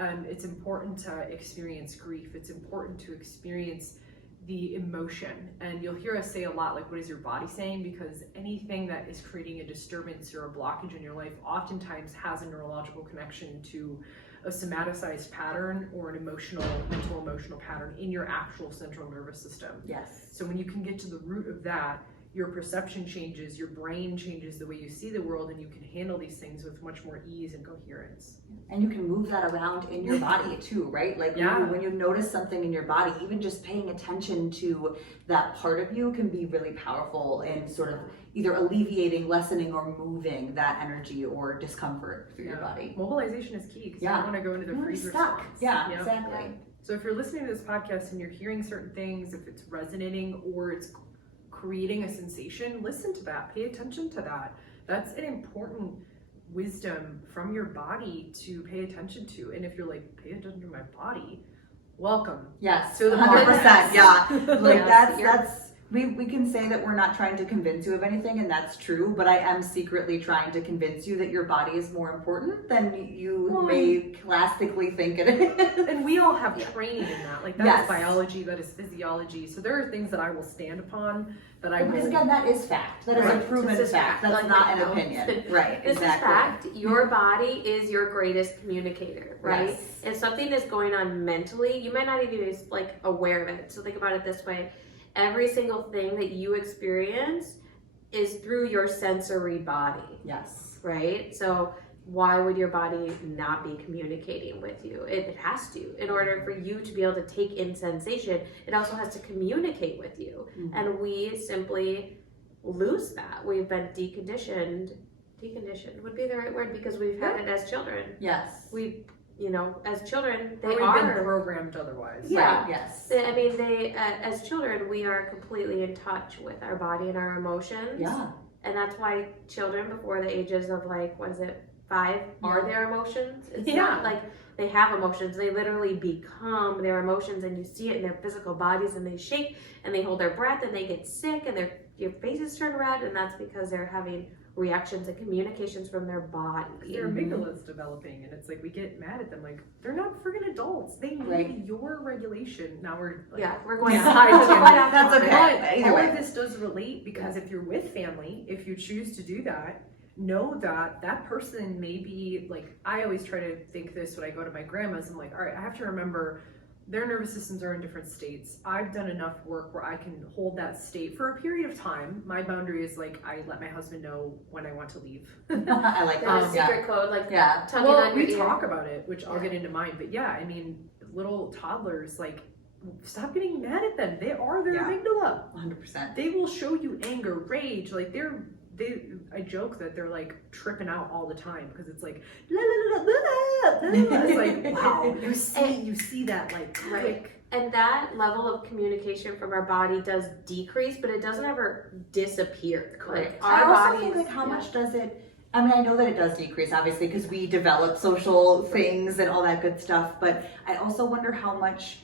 It's important to experience grief. It's important to experience the emotion, and you'll hear us say a lot, what is your body saying? Because anything that is creating a disturbance or a blockage in your life oftentimes has a neurological connection to a somaticized pattern or an mental emotional pattern in your actual central nervous system. Yes. So when you can get to the root of that, your perception changes, your brain changes the way you see the world, and you can handle these things with much more ease and coherence. And you can move that around in your body too, right? When you notice something in your body, even just paying attention to that part of you can be really powerful in sort of either alleviating, lessening, or moving that energy or discomfort through your body. Mobilization is key, because you don't want to go into the freeze response. Exactly. So if you're listening to this podcast and you're hearing certain things, if it's resonating or it's creating a sensation, listen to that, pay attention to that. That's an important wisdom from your body to pay attention to. And if you're pay attention to my body, welcome. Yes, to the 100%. podcast. That's we can say that we're not trying to convince you of anything, and that's true, but I am secretly trying to convince you that your body is more important than you may classically think it is. And we all have training in that. Like, that Yes. is biology, that is physiology. So there are things that I will stand upon that I Because will. again, that is fact. That is a Right. proven This is fact. That's Like, not an you know, opinion. Right, This exactly. is fact. Your body is your greatest communicator, right? Yes. If something is going on mentally, you might not even be like aware of it. So think about it this way. Every single thing that you experience is through your sensory body, Yes. right? So why would your body not be communicating with you? It has to. In order for you to be able to take in sensation, it also has to communicate with you. Mhm. And we simply lose that. We've been deconditioned would be the right word, because we've had it as children. Yes. We, as children, Or they we've been are. programmed otherwise. Yeah. Right, yes. I mean, as children, we are completely in touch with our body and our emotions. Yeah. And that's why children before the ages of 5 are Yeah. their emotions. It's Yeah. not like they have emotions. They literally become their emotions, and you see it in their physical bodies, and they shake and they hold their breath and they get sick and your faces turn red, and that's because they're having reactions and communications from their body. Their amygdala is developing, and it's like we get mad at them. Like, they're not friggin' adults. They need Right. your regulation. Now we're like, We're going Yeah. on. That's okay. But Either all way. of this does relate, because if you're with family, if you choose to do that, know that that person may be like, I always try to think this when I go to my grandma's. I'm like, all right, I have to remember their nervous systems are in different states. I've done enough work where I can hold that state for a period of time. My boundary is like, I let my husband know when I want to leave. I like There's a that. secret code, Yeah. tugging Well, on your we ear. talk about it, which I'll get into mine. But yeah, I mean, little toddlers, like, stop getting mad at them. They are their Yeah. amygdala. 100%. They will show you anger, rage. Like, I joke that they're like tripping out all the time, because it's like, la, la, la, la, la, la. It's like, wow, you see that like click. And that level of communication from our body does decrease, but it doesn't ever disappear. Correct. Our I also bodies, think how much does it, I mean, I know that it does decrease, obviously, because we develop social things and all that good stuff, but I also wonder how much,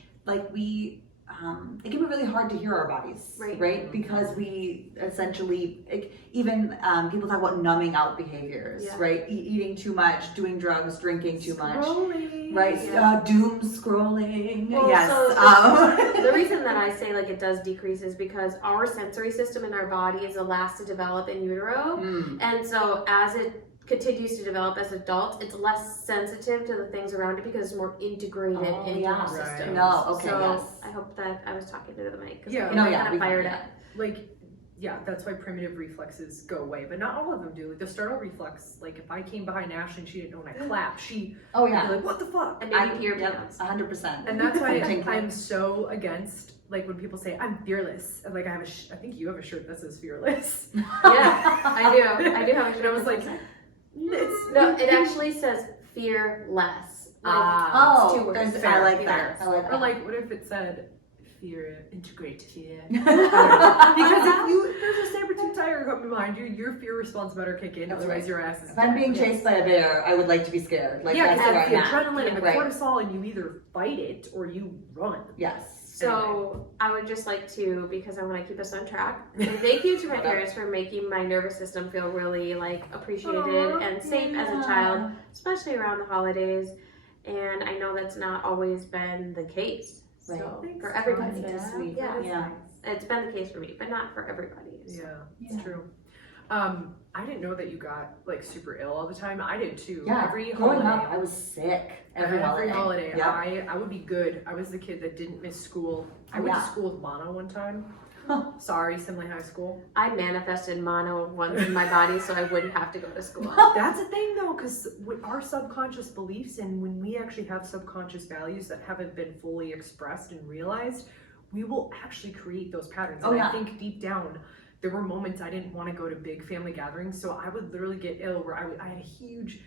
it can be really hard to hear our bodies, right? Because we essentially, even people talk about numbing out behaviors, right? Eating too much, doing drugs, drinking too much, Scrolling. right? Yeah. Doom scrolling, Well, yes. so the reason that I say it does decrease is because our sensory system in our body is the last to develop in utero. And so as it continues to develop as adults, it's less sensitive to the things around it because it's more integrated into yeah. the system. No, okay, So yes. I hope that I was talking to the mic, because Yeah. I'm No, kind we of fired can, up. Like, yeah, that's why primitive reflexes go away, but not all of them do. Like, the startle reflex, like, if I came behind Ashley and she didn't know when I clapped, she Oh would yeah, be like, what the fuck? And maybe peer pants. 100%. And that's why Tinkling. I'm so against, like, when people say I'm fearless, and like I think you have a shirt that says fearless. Yeah, I do. I do have a And I was like, no, it actually says fearless. Oh, it's 2 words. I like that. I like or that. like, what if it said fear, integrate fear? Because if there's a saber-tooth tiger coming behind you, your fear response better kick in, That's otherwise right. your ass is If I'm being dead. chased by a bear, I would like to be scared. Like, Yeah, that's because where that's the I'm at. adrenaline and the Right. cortisol, and you either fight it or you run. Yes. So I would just like to, because I want to keep us on track, say thank you to my parents for making my nervous system feel really appreciated and safe as a child, especially around the holidays. And I know that's not always been the case. So Right. for everybody, That's sweet. yeah, it's been the case for me, but not for everybody. So. Yeah, it's true. I didn't know that you got super ill all the time. I did too. Yeah. Every Growing holiday. up, I was sick. Every holiday. Yep. I would be good. I was the kid that didn't miss school. I went to school with mono one time. Sorry, Simley High School. I manifested mono once in my body so I wouldn't have to go to school. That's a thing though, because with our subconscious beliefs, and when we actually have subconscious values that haven't been fully expressed and realized, we will actually create those patterns. And I think deep down, there were moments I didn't want to go to big family gatherings, so I would literally get ill where I had a huge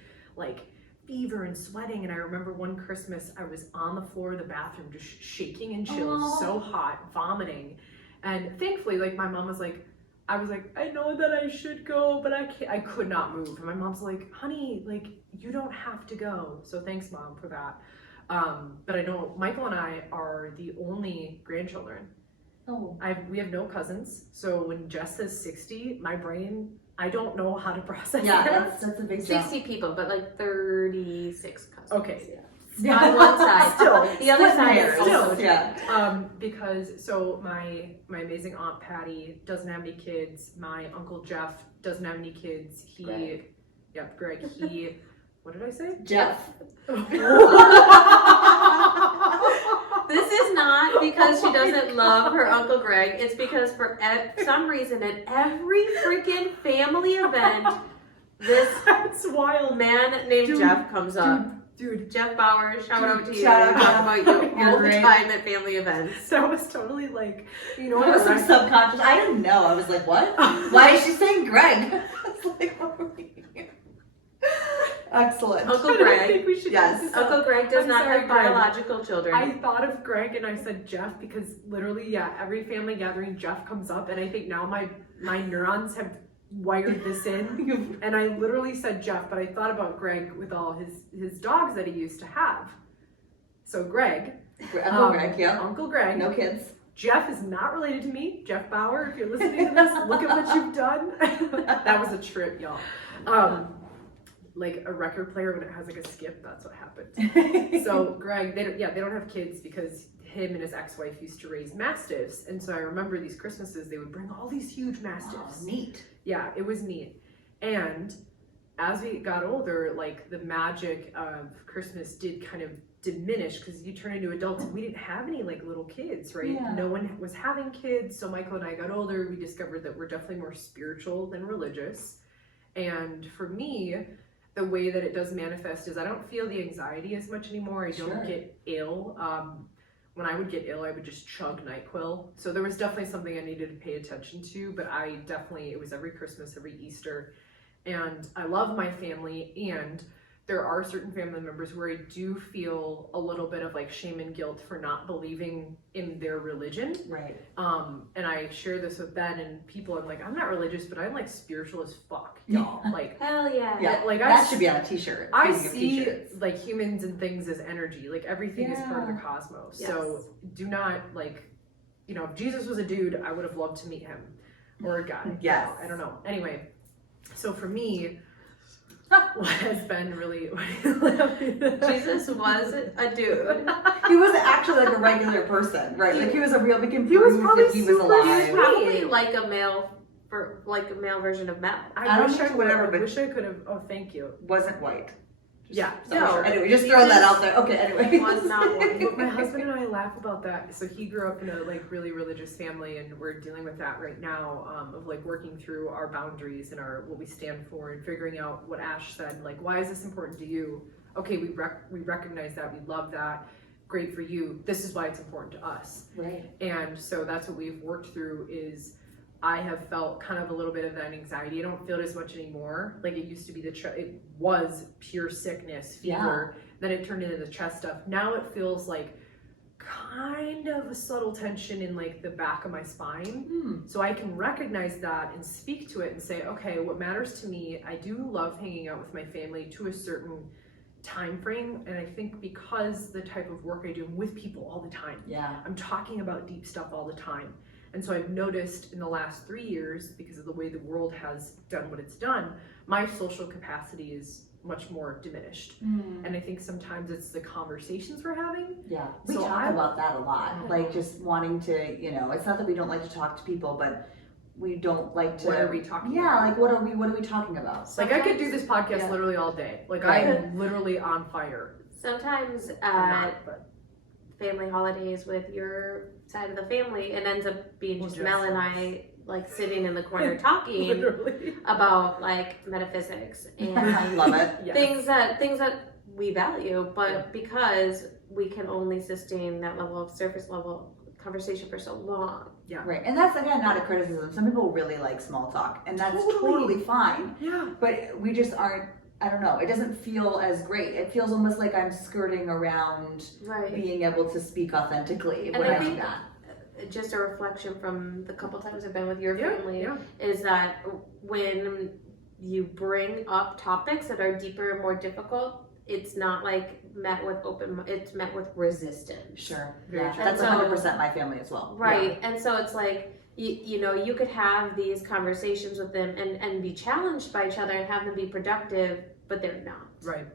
fever and sweating. And I remember one Christmas I was on the floor of the bathroom just shaking and chills, so hot, vomiting. And thankfully, my mom was like, I was like, I know that I should go, but I can't. I could not move. And my mom's like, honey, you don't have to go. So thanks, Mom, for that. But I know Michael and I are the only grandchildren. Oh. We have no cousins. So when Jess says 60, my brain, I don't know how to process Yeah, that. that's a big 60 people, but like 36 cousins. Okay. Yeah. On one side. Still. The other side is Still. also Because so my amazing Aunt Patty doesn't have any kids. My Uncle Jeff doesn't have any kids. Greg, he, what did I say? Jeff. This is not because she doesn't love her Uncle Greg. It's because for some reason at every freaking family event, this That's wild. man named Jeff comes up. Dude, Jeff Bauer, shout out to you. Shout out, Talk about you You're all the great. time at family events. that was totally like, you know It was some what? subconscious. I didn't know. I was like, what? Why is she saying Greg? I was like, what are we doing? Excellent. Uncle I don't Greg. think we should Yes. use this up. Uncle Greg does I'm not sorry, have Greg. biological children. I thought of Greg and I said Jeff because literally, every family gathering, Jeff comes up, and I think now my neurons have wired this in, and I literally said Jeff, but I thought about Greg with all his dogs that he used to have. So Greg, Uncle Greg, yeah. Uncle Greg, No kids. Jeff is not related to me. Jeff Bauer, if you're listening to this, look at what you've done. That was a trip, y'all. Like a record player when it has like a skip, that's what happens. So Greg, they don't have kids because him and his ex-wife used to raise mastiffs, and so I remember these Christmases they would bring all these huge mastiffs. Oh, neat. Yeah, it was neat. And as we got older, like the magic of Christmas did kind of diminish because you turn into adults and we didn't have any like little kids, right? Yeah. No one was having kids. So Michael and I got older, we discovered that we're definitely more spiritual than religious. And for me, the way that it does manifest is I don't feel the anxiety as much anymore. I don't get ill. When I would get ill, I would just chug NyQuil. So there was definitely something I needed to pay attention to, but it was every Christmas, every Easter. And I love my family, and there are certain family members where I do feel a little bit of like shame and guilt for not believing in their religion. Right. And I share this with Ben and people. I'm like, I'm not religious, but I'm like spiritual as fuck, y'all. Like, Hell yeah. Yeah, like that should be on a t-shirt. I Speaking of see t-shirts. like humans and things as energy. Like everything is part of the Yeah. cosmos. Yes. So do not like, if Jesus was a dude, I would have loved to meet him, or a guy. Yes. I don't know. Anyway, so for me, what has been really Jesus was a dude. He wasn't actually like a regular person, right? Like he was a real. We can He was prove probably that he was super alive. sweet. Probably like a male version of Mel. I don't wish think I so, would. whatever, I but- wish I could have. Oh, thank you. Wasn't white. Yeah. So No. sure. Anyway, just throw that out there. Okay. Anyway. He was not white. But my husband and I laugh about that. So he grew up in a like really religious family, and we're dealing with that right now, of like working through our boundaries and what we stand for, and figuring out what Ash said. Like, why is this important to you? Okay, we recognize that, we love that. Great for you. This is why it's important to us. Right. And so that's what we've worked through. Is I have felt kind of a little bit of that anxiety. I don't feel it as much anymore. Like it used to be it was pure sickness, fever. Then it turned into the chest stuff. Now it feels like kind of a subtle tension in like the back of my spine. So I can recognize that and speak to it and say, okay, what matters to me, I do love hanging out with my family to a certain time frame. And I think because the type of work I do, I'm with people all the time. Yeah. I'm talking about deep stuff all the time. And so I've noticed in the last 3 years, because of the way the world has done what it's done, my social capacity is much more diminished. And I think sometimes it's the conversations we're having. Yeah. We So talk about that a lot. Mhm. Like just wanting to, it's not that we don't like to talk to people, but we don't like to. What are we talking Yeah, about? like what are we talking about? Like I could do this podcast Yeah. literally all day. Like Right. I'm literally on fire. Sometimes I'm at not, but family holidays with your side of the family, it ends up being Well, just Jess Mel and does. I like sitting in the corner talking literally. about like metaphysics I and love it. Yes. things that we value, but because we can only sustain that level of surface level conversation for so long. Right. And that's again not a criticism. Some people really like small talk, and that's totally fine. Yeah. But we just aren't. I don't know. It doesn't feel as great. It feels almost like I'm skirting around Right. being able to speak authentically And when I I do think that. just a reflection from the couple times I've been with your Yeah, family yeah. is that when you bring up topics that are deeper and more difficult, it's not like met with it's met with resistance. Sure. Very Yeah. true. That's So- 100% my family as well. Right. And so it's like, you know, you could have these conversations with them and be challenged by each other and have them be productive, but they're not. Right.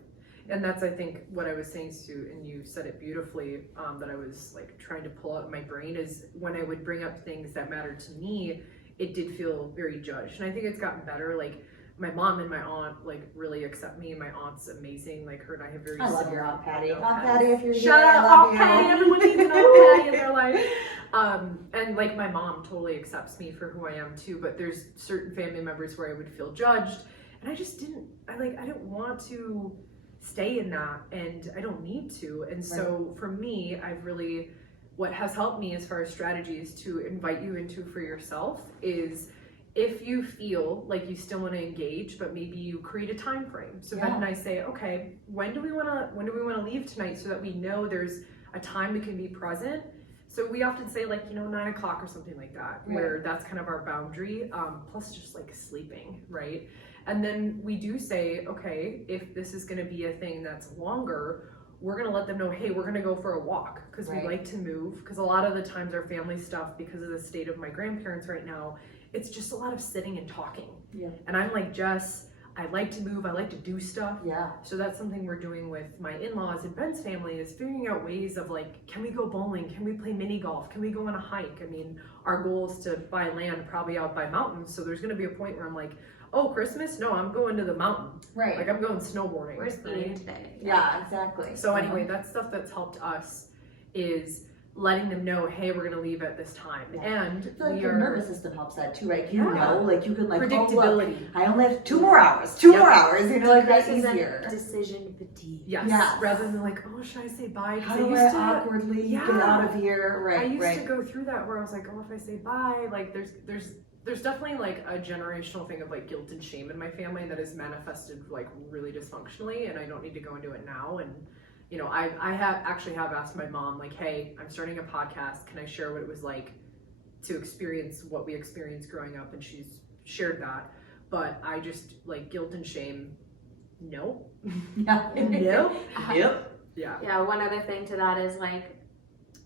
And that's, I think, what I was saying to, and you said it beautifully, that I was like trying to pull out in my brain, is when I would bring up things that mattered to me, it did feel very judged. And I think it's gotten better. Like, my mom and my aunt like really accept me, and my aunt's amazing. Like, her and I have very I love similar. your Aunt Patty. I know, Aunt Patty, if you're here, Shout I out love Aunt you. Patty. Everyone needs an Aunt Patty in their life. And like, my mom totally accepts me for who I am too. But there's certain family members where I would feel judged, and I just didn't. I didn't want to stay in that, and I don't need to. And so for me, I've really, what has helped me as far as strategies to invite you into for yourself is, if you feel like you still want to engage, but maybe you create a time frame. So Ben and I say, okay, when do we want to leave tonight, so that we know there's a time we can be present. So we often say, like, 9 o'clock or something like that, where that's kind of our boundary, plus just like sleeping, right? And then we do say, okay, if this is going to be a thing that's longer, we're going to let them know, hey, we're going to go for a walk, because we like to move. Because a lot of the times our family stuff, because of the state of my grandparents right now, it's just a lot of sitting and talking. Yeah. And I'm like, Jess, I like to move, I like to do stuff. Yeah. So that's something we're doing with my in-laws and Ben's family, is figuring out ways of like, can we go bowling? Can we play mini golf? Can we go on a hike? I mean, our goal is to buy land probably out by mountains. So there's going to be a point where I'm like, oh, Christmas? No, I'm going to the mountain. Right. Like, I'm going snowboarding. We're skiing today. Yeah, exactly. So anyway, that's stuff that's helped us, is letting them know, hey, we're gonna leave at this time. And I feel like your nervous system helps that too, right? You know, like, you can like, predictability. Oh, look, I only have 2 more hours, 2 more hours, like, that's easier. Decision fatigue. Yes. Rather than like, oh, should I say bye? How do I awkwardly get out of here? Right. I used to go through that, where I was like, oh, if I say bye, like, there's definitely like a generational thing of like guilt and shame in my family that is manifested like really dysfunctionally, and I don't need to go into it now. And I have asked my mom, like, hey, I'm starting a podcast. Can I share what it was like to experience what we experienced growing up? And she's shared that. But I just, like, guilt and shame, no. Yeah. No. Yep. Yeah. Yeah, one other thing to that is, like,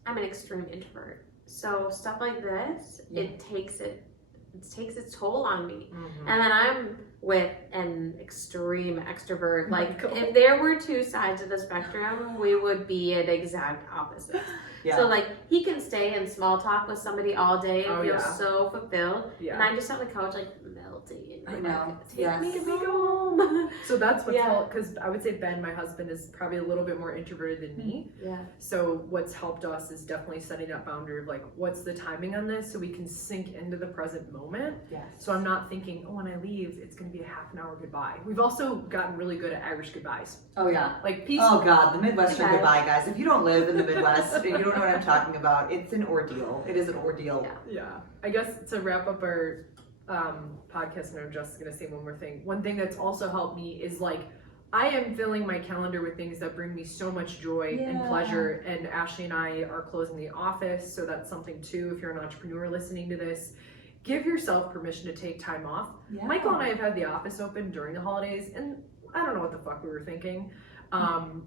I'm an extreme introvert. So stuff like this, it takes its toll on me. Mm-hmm. And then I'm with an extreme extrovert. Like, if there were 2 sides of the spectrum, we would be at exact opposites. Yeah. So like, he can stay in small talk with somebody all day and feel so fulfilled. Yeah. And I'm just on the couch like melting. I know. Take me to go home. So that's what's helped, because I would say Ben, my husband, is probably a little bit more introverted than me. Yeah. So what's helped us is definitely setting that boundary of like, what's the timing on this, so we can sink into the present moment. Yes. So I'm not thinking, oh, when I leave, it's going to be a half an hour goodbye. We've also gotten really good at Irish goodbyes. Oh yeah. Like, peace. Oh God, the Midwestern goodbye, guys. If you don't live in the Midwest and you don't know what I'm talking about, it's an ordeal. It is an ordeal. Yeah. I guess to wrap up our podcast, and I'm just going to say one more thing. One thing that's also helped me is, like, I am filling my calendar with things that bring me so much joy and pleasure. And Ashley and I are closing the office. So that's something too, if you're an entrepreneur listening to this. Give yourself permission to take time off. Yeah. Michael and I have had the office open during the holidays, and I don't know what the fuck we were thinking.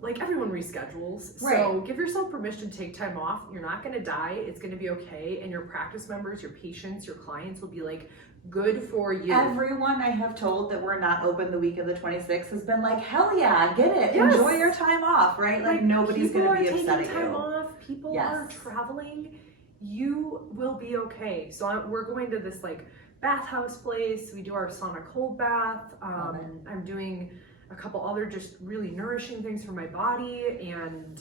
Like, everyone reschedules. Right. So give yourself permission to take time off. You're not going to die. It's going to be okay. And your practice members, your patients, your clients will be like, good for you. Everyone I have told that we're not open the week of the 26th has been like, hell yeah, get it. Yes. Enjoy your time off, right? Like nobody's going to be upset at you. Time off. People are traveling. You will be okay. So we're going to this like bathhouse place. We do our sauna cold bath. I'm doing a couple other just really nourishing things for my body, and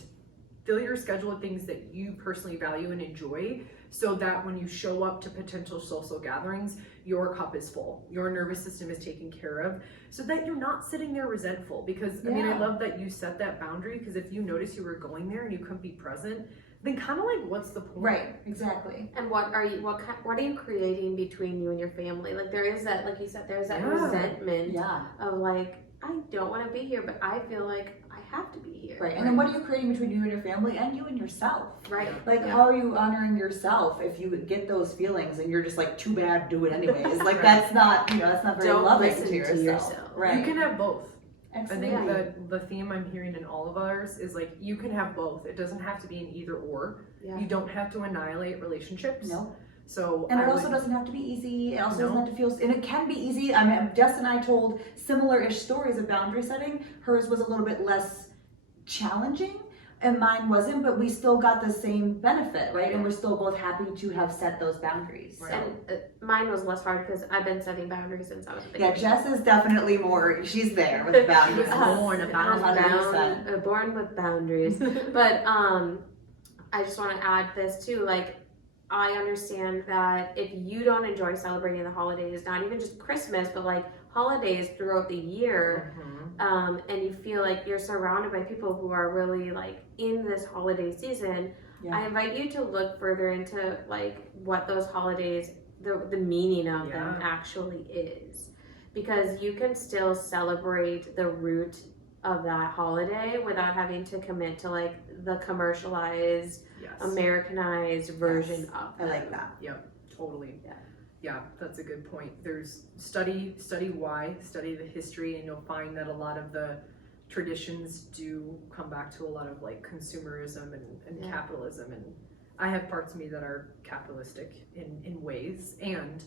fill your schedule with things that you personally value and enjoy, so that when you show up to potential social gatherings, your cup is full, your nervous system is taken care of, so that you're not sitting there resentful. Because I mean, I love that you set that boundary, because if you notice you were going there and you couldn't be present, then kind of like, what's the point? Right, exactly. And what are you creating between you and your family? Like, there is that, like you said, there's that resentment of like, I don't want to be here, but I feel like I have to be here. Right. And then what are you creating between you and your family and you and yourself? Right. Like, how are you honoring yourself if you get those feelings and you're just like, too bad, do it anyways? Like, that's not, that's not very loving to yourself. Right. You can have both. Absolutely. I think that the theme I'm hearing in all of ours is like, you can have both. It doesn't have to be an either or. Yeah. You don't have to annihilate relationships. No. So And it also doesn't have to be easy. It also doesn't have to feel, and it can be easy. I mean, Jess and I told similar-ish stories of boundary setting. Hers was a little bit less challenging and mine wasn't, but we still got the same benefit, right? And we're still both happy to have set those boundaries. Right. And mine was less hard because I've been setting boundaries since I was a baby. Yeah, Jess is definitely more, she's there with the boundaries. born a boundary. Born with boundaries. But I just want to add this too, like, I understand that if you don't enjoy celebrating the holidays, not even just Christmas, but like holidays throughout the year, and you feel like you're surrounded by people who are really like in this holiday season, I invite you to look further into like what those holidays, the meaning of them actually is, because you can still celebrate the root of that holiday without having to commit to like the commercialized, Americanized version of them. I like that. Yep, totally. Yeah, that's a good point. There's study why, study the history, and you'll find that a lot of the traditions do come back to a lot of like consumerism and capitalism. And I have parts of me that are capitalistic in ways, and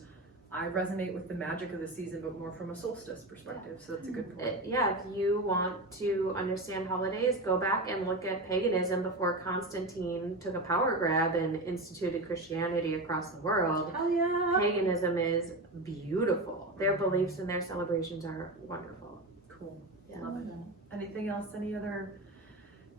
I resonate with the magic of the season, but more from a solstice perspective. So that's a good point. If you want to understand holidays, go back and look at paganism before Constantine took a power grab and instituted Christianity across the world. Oh yeah. Paganism is beautiful. Their beliefs and their celebrations are wonderful. Cool. Yeah. Love it. Anything else? Any other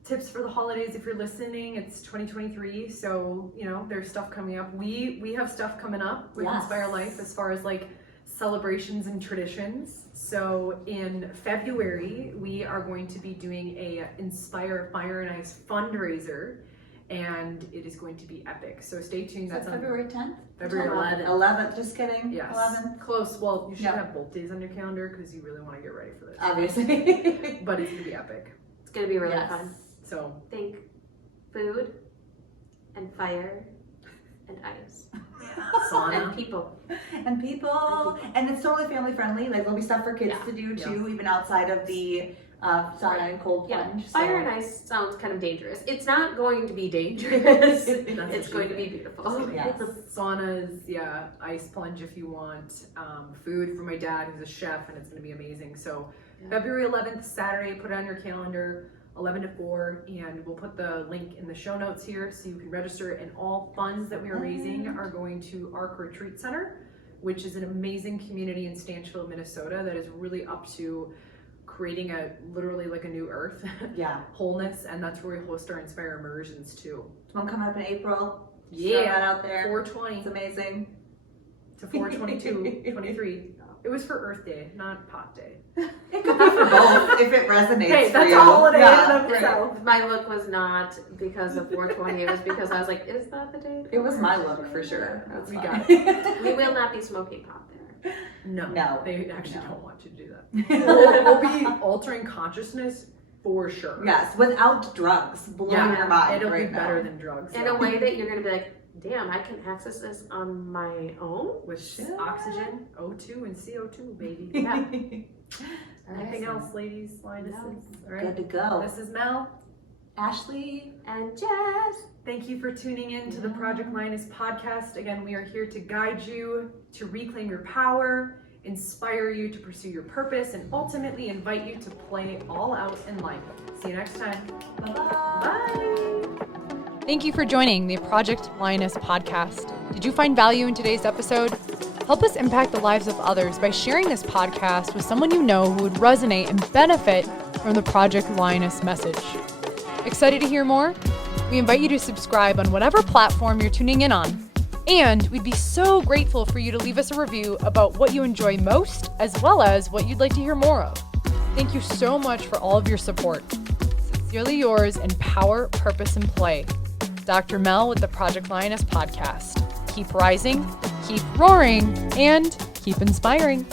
tips for the holidays? If you're listening, it's 2023, so there's stuff coming up. We have stuff coming up with Inspire Life as far as like celebrations and traditions. So in February, we are going to be doing a Inspire Fire and Ice fundraiser, and it is going to be epic. So stay tuned. That's on February 10th? February 11th. 11th, just kidding. Yes. 11th. Close. Well, you should have both days on your calendar because you really want to get ready for this. Obviously. But it's going to be epic. It's going to be really fun. So think food and fire and ice. sauna. And people. And it's totally family friendly. Like there'll be stuff for kids to do too, even outside of the sauna and cold plunge. Fire and ice sounds kind of dangerous. It's not going to be dangerous. It's going to be beautiful. Yes. Saunas, ice plunge if you want. Food for my dad who's a chef, and it's going to be amazing. So February 11th, Saturday, put it on your calendar. 11 to 4, and we'll put the link in the show notes here so you can register. And all funds that we are raising are going to Arc Retreat Center, which is an amazing community in Stanchville, Minnesota that is really up to creating literally like a new earth, wholeness, and that's where we host our Inspire Immersions too. One coming up in April. Yeah, that out there. 420. It's amazing. To 4/22, 23. It was for Earth Day, not Pot Day. It could be for both if it resonates. Hey, for that's you. a holiday in and of right. itself. My look was not because of 420. It was because I was like, is that the day? It was my look for sure. We fine. got it. We will not be smoking pot there. No, they actually No. don't want you to do that. We'll be altering consciousness for sure. Yes, without drugs blowing your mind. It'll right be now. better than drugs. In a way that you're going to be like, damn, I can access this on my own? With oxygen, O2, and CO2, baby. Yeah. Anything else, ladies, lionesses? All right. Good to go. This is Mel. Ashley. And Jess. Thank you for tuning in to the Project Lioness podcast. Again, we are here to guide you to reclaim your power, inspire you to pursue your purpose, and ultimately invite you to play all out in life. See you next time. Bye-bye. Bye. Thank you for joining the Project Lioness podcast. Did you find value in today's episode? Help us impact the lives of others by sharing this podcast with someone you know who would resonate and benefit from the Project Lioness message. Excited to hear more? We invite you to subscribe on whatever platform you're tuning in on. And we'd be so grateful for you to leave us a review about what you enjoy most, as well as what you'd like to hear more of. Thank you so much for all of your support. Sincerely yours in power, purpose, and play. Dr. Mel with the Project Lioness podcast. Keep rising, keep roaring, and keep inspiring.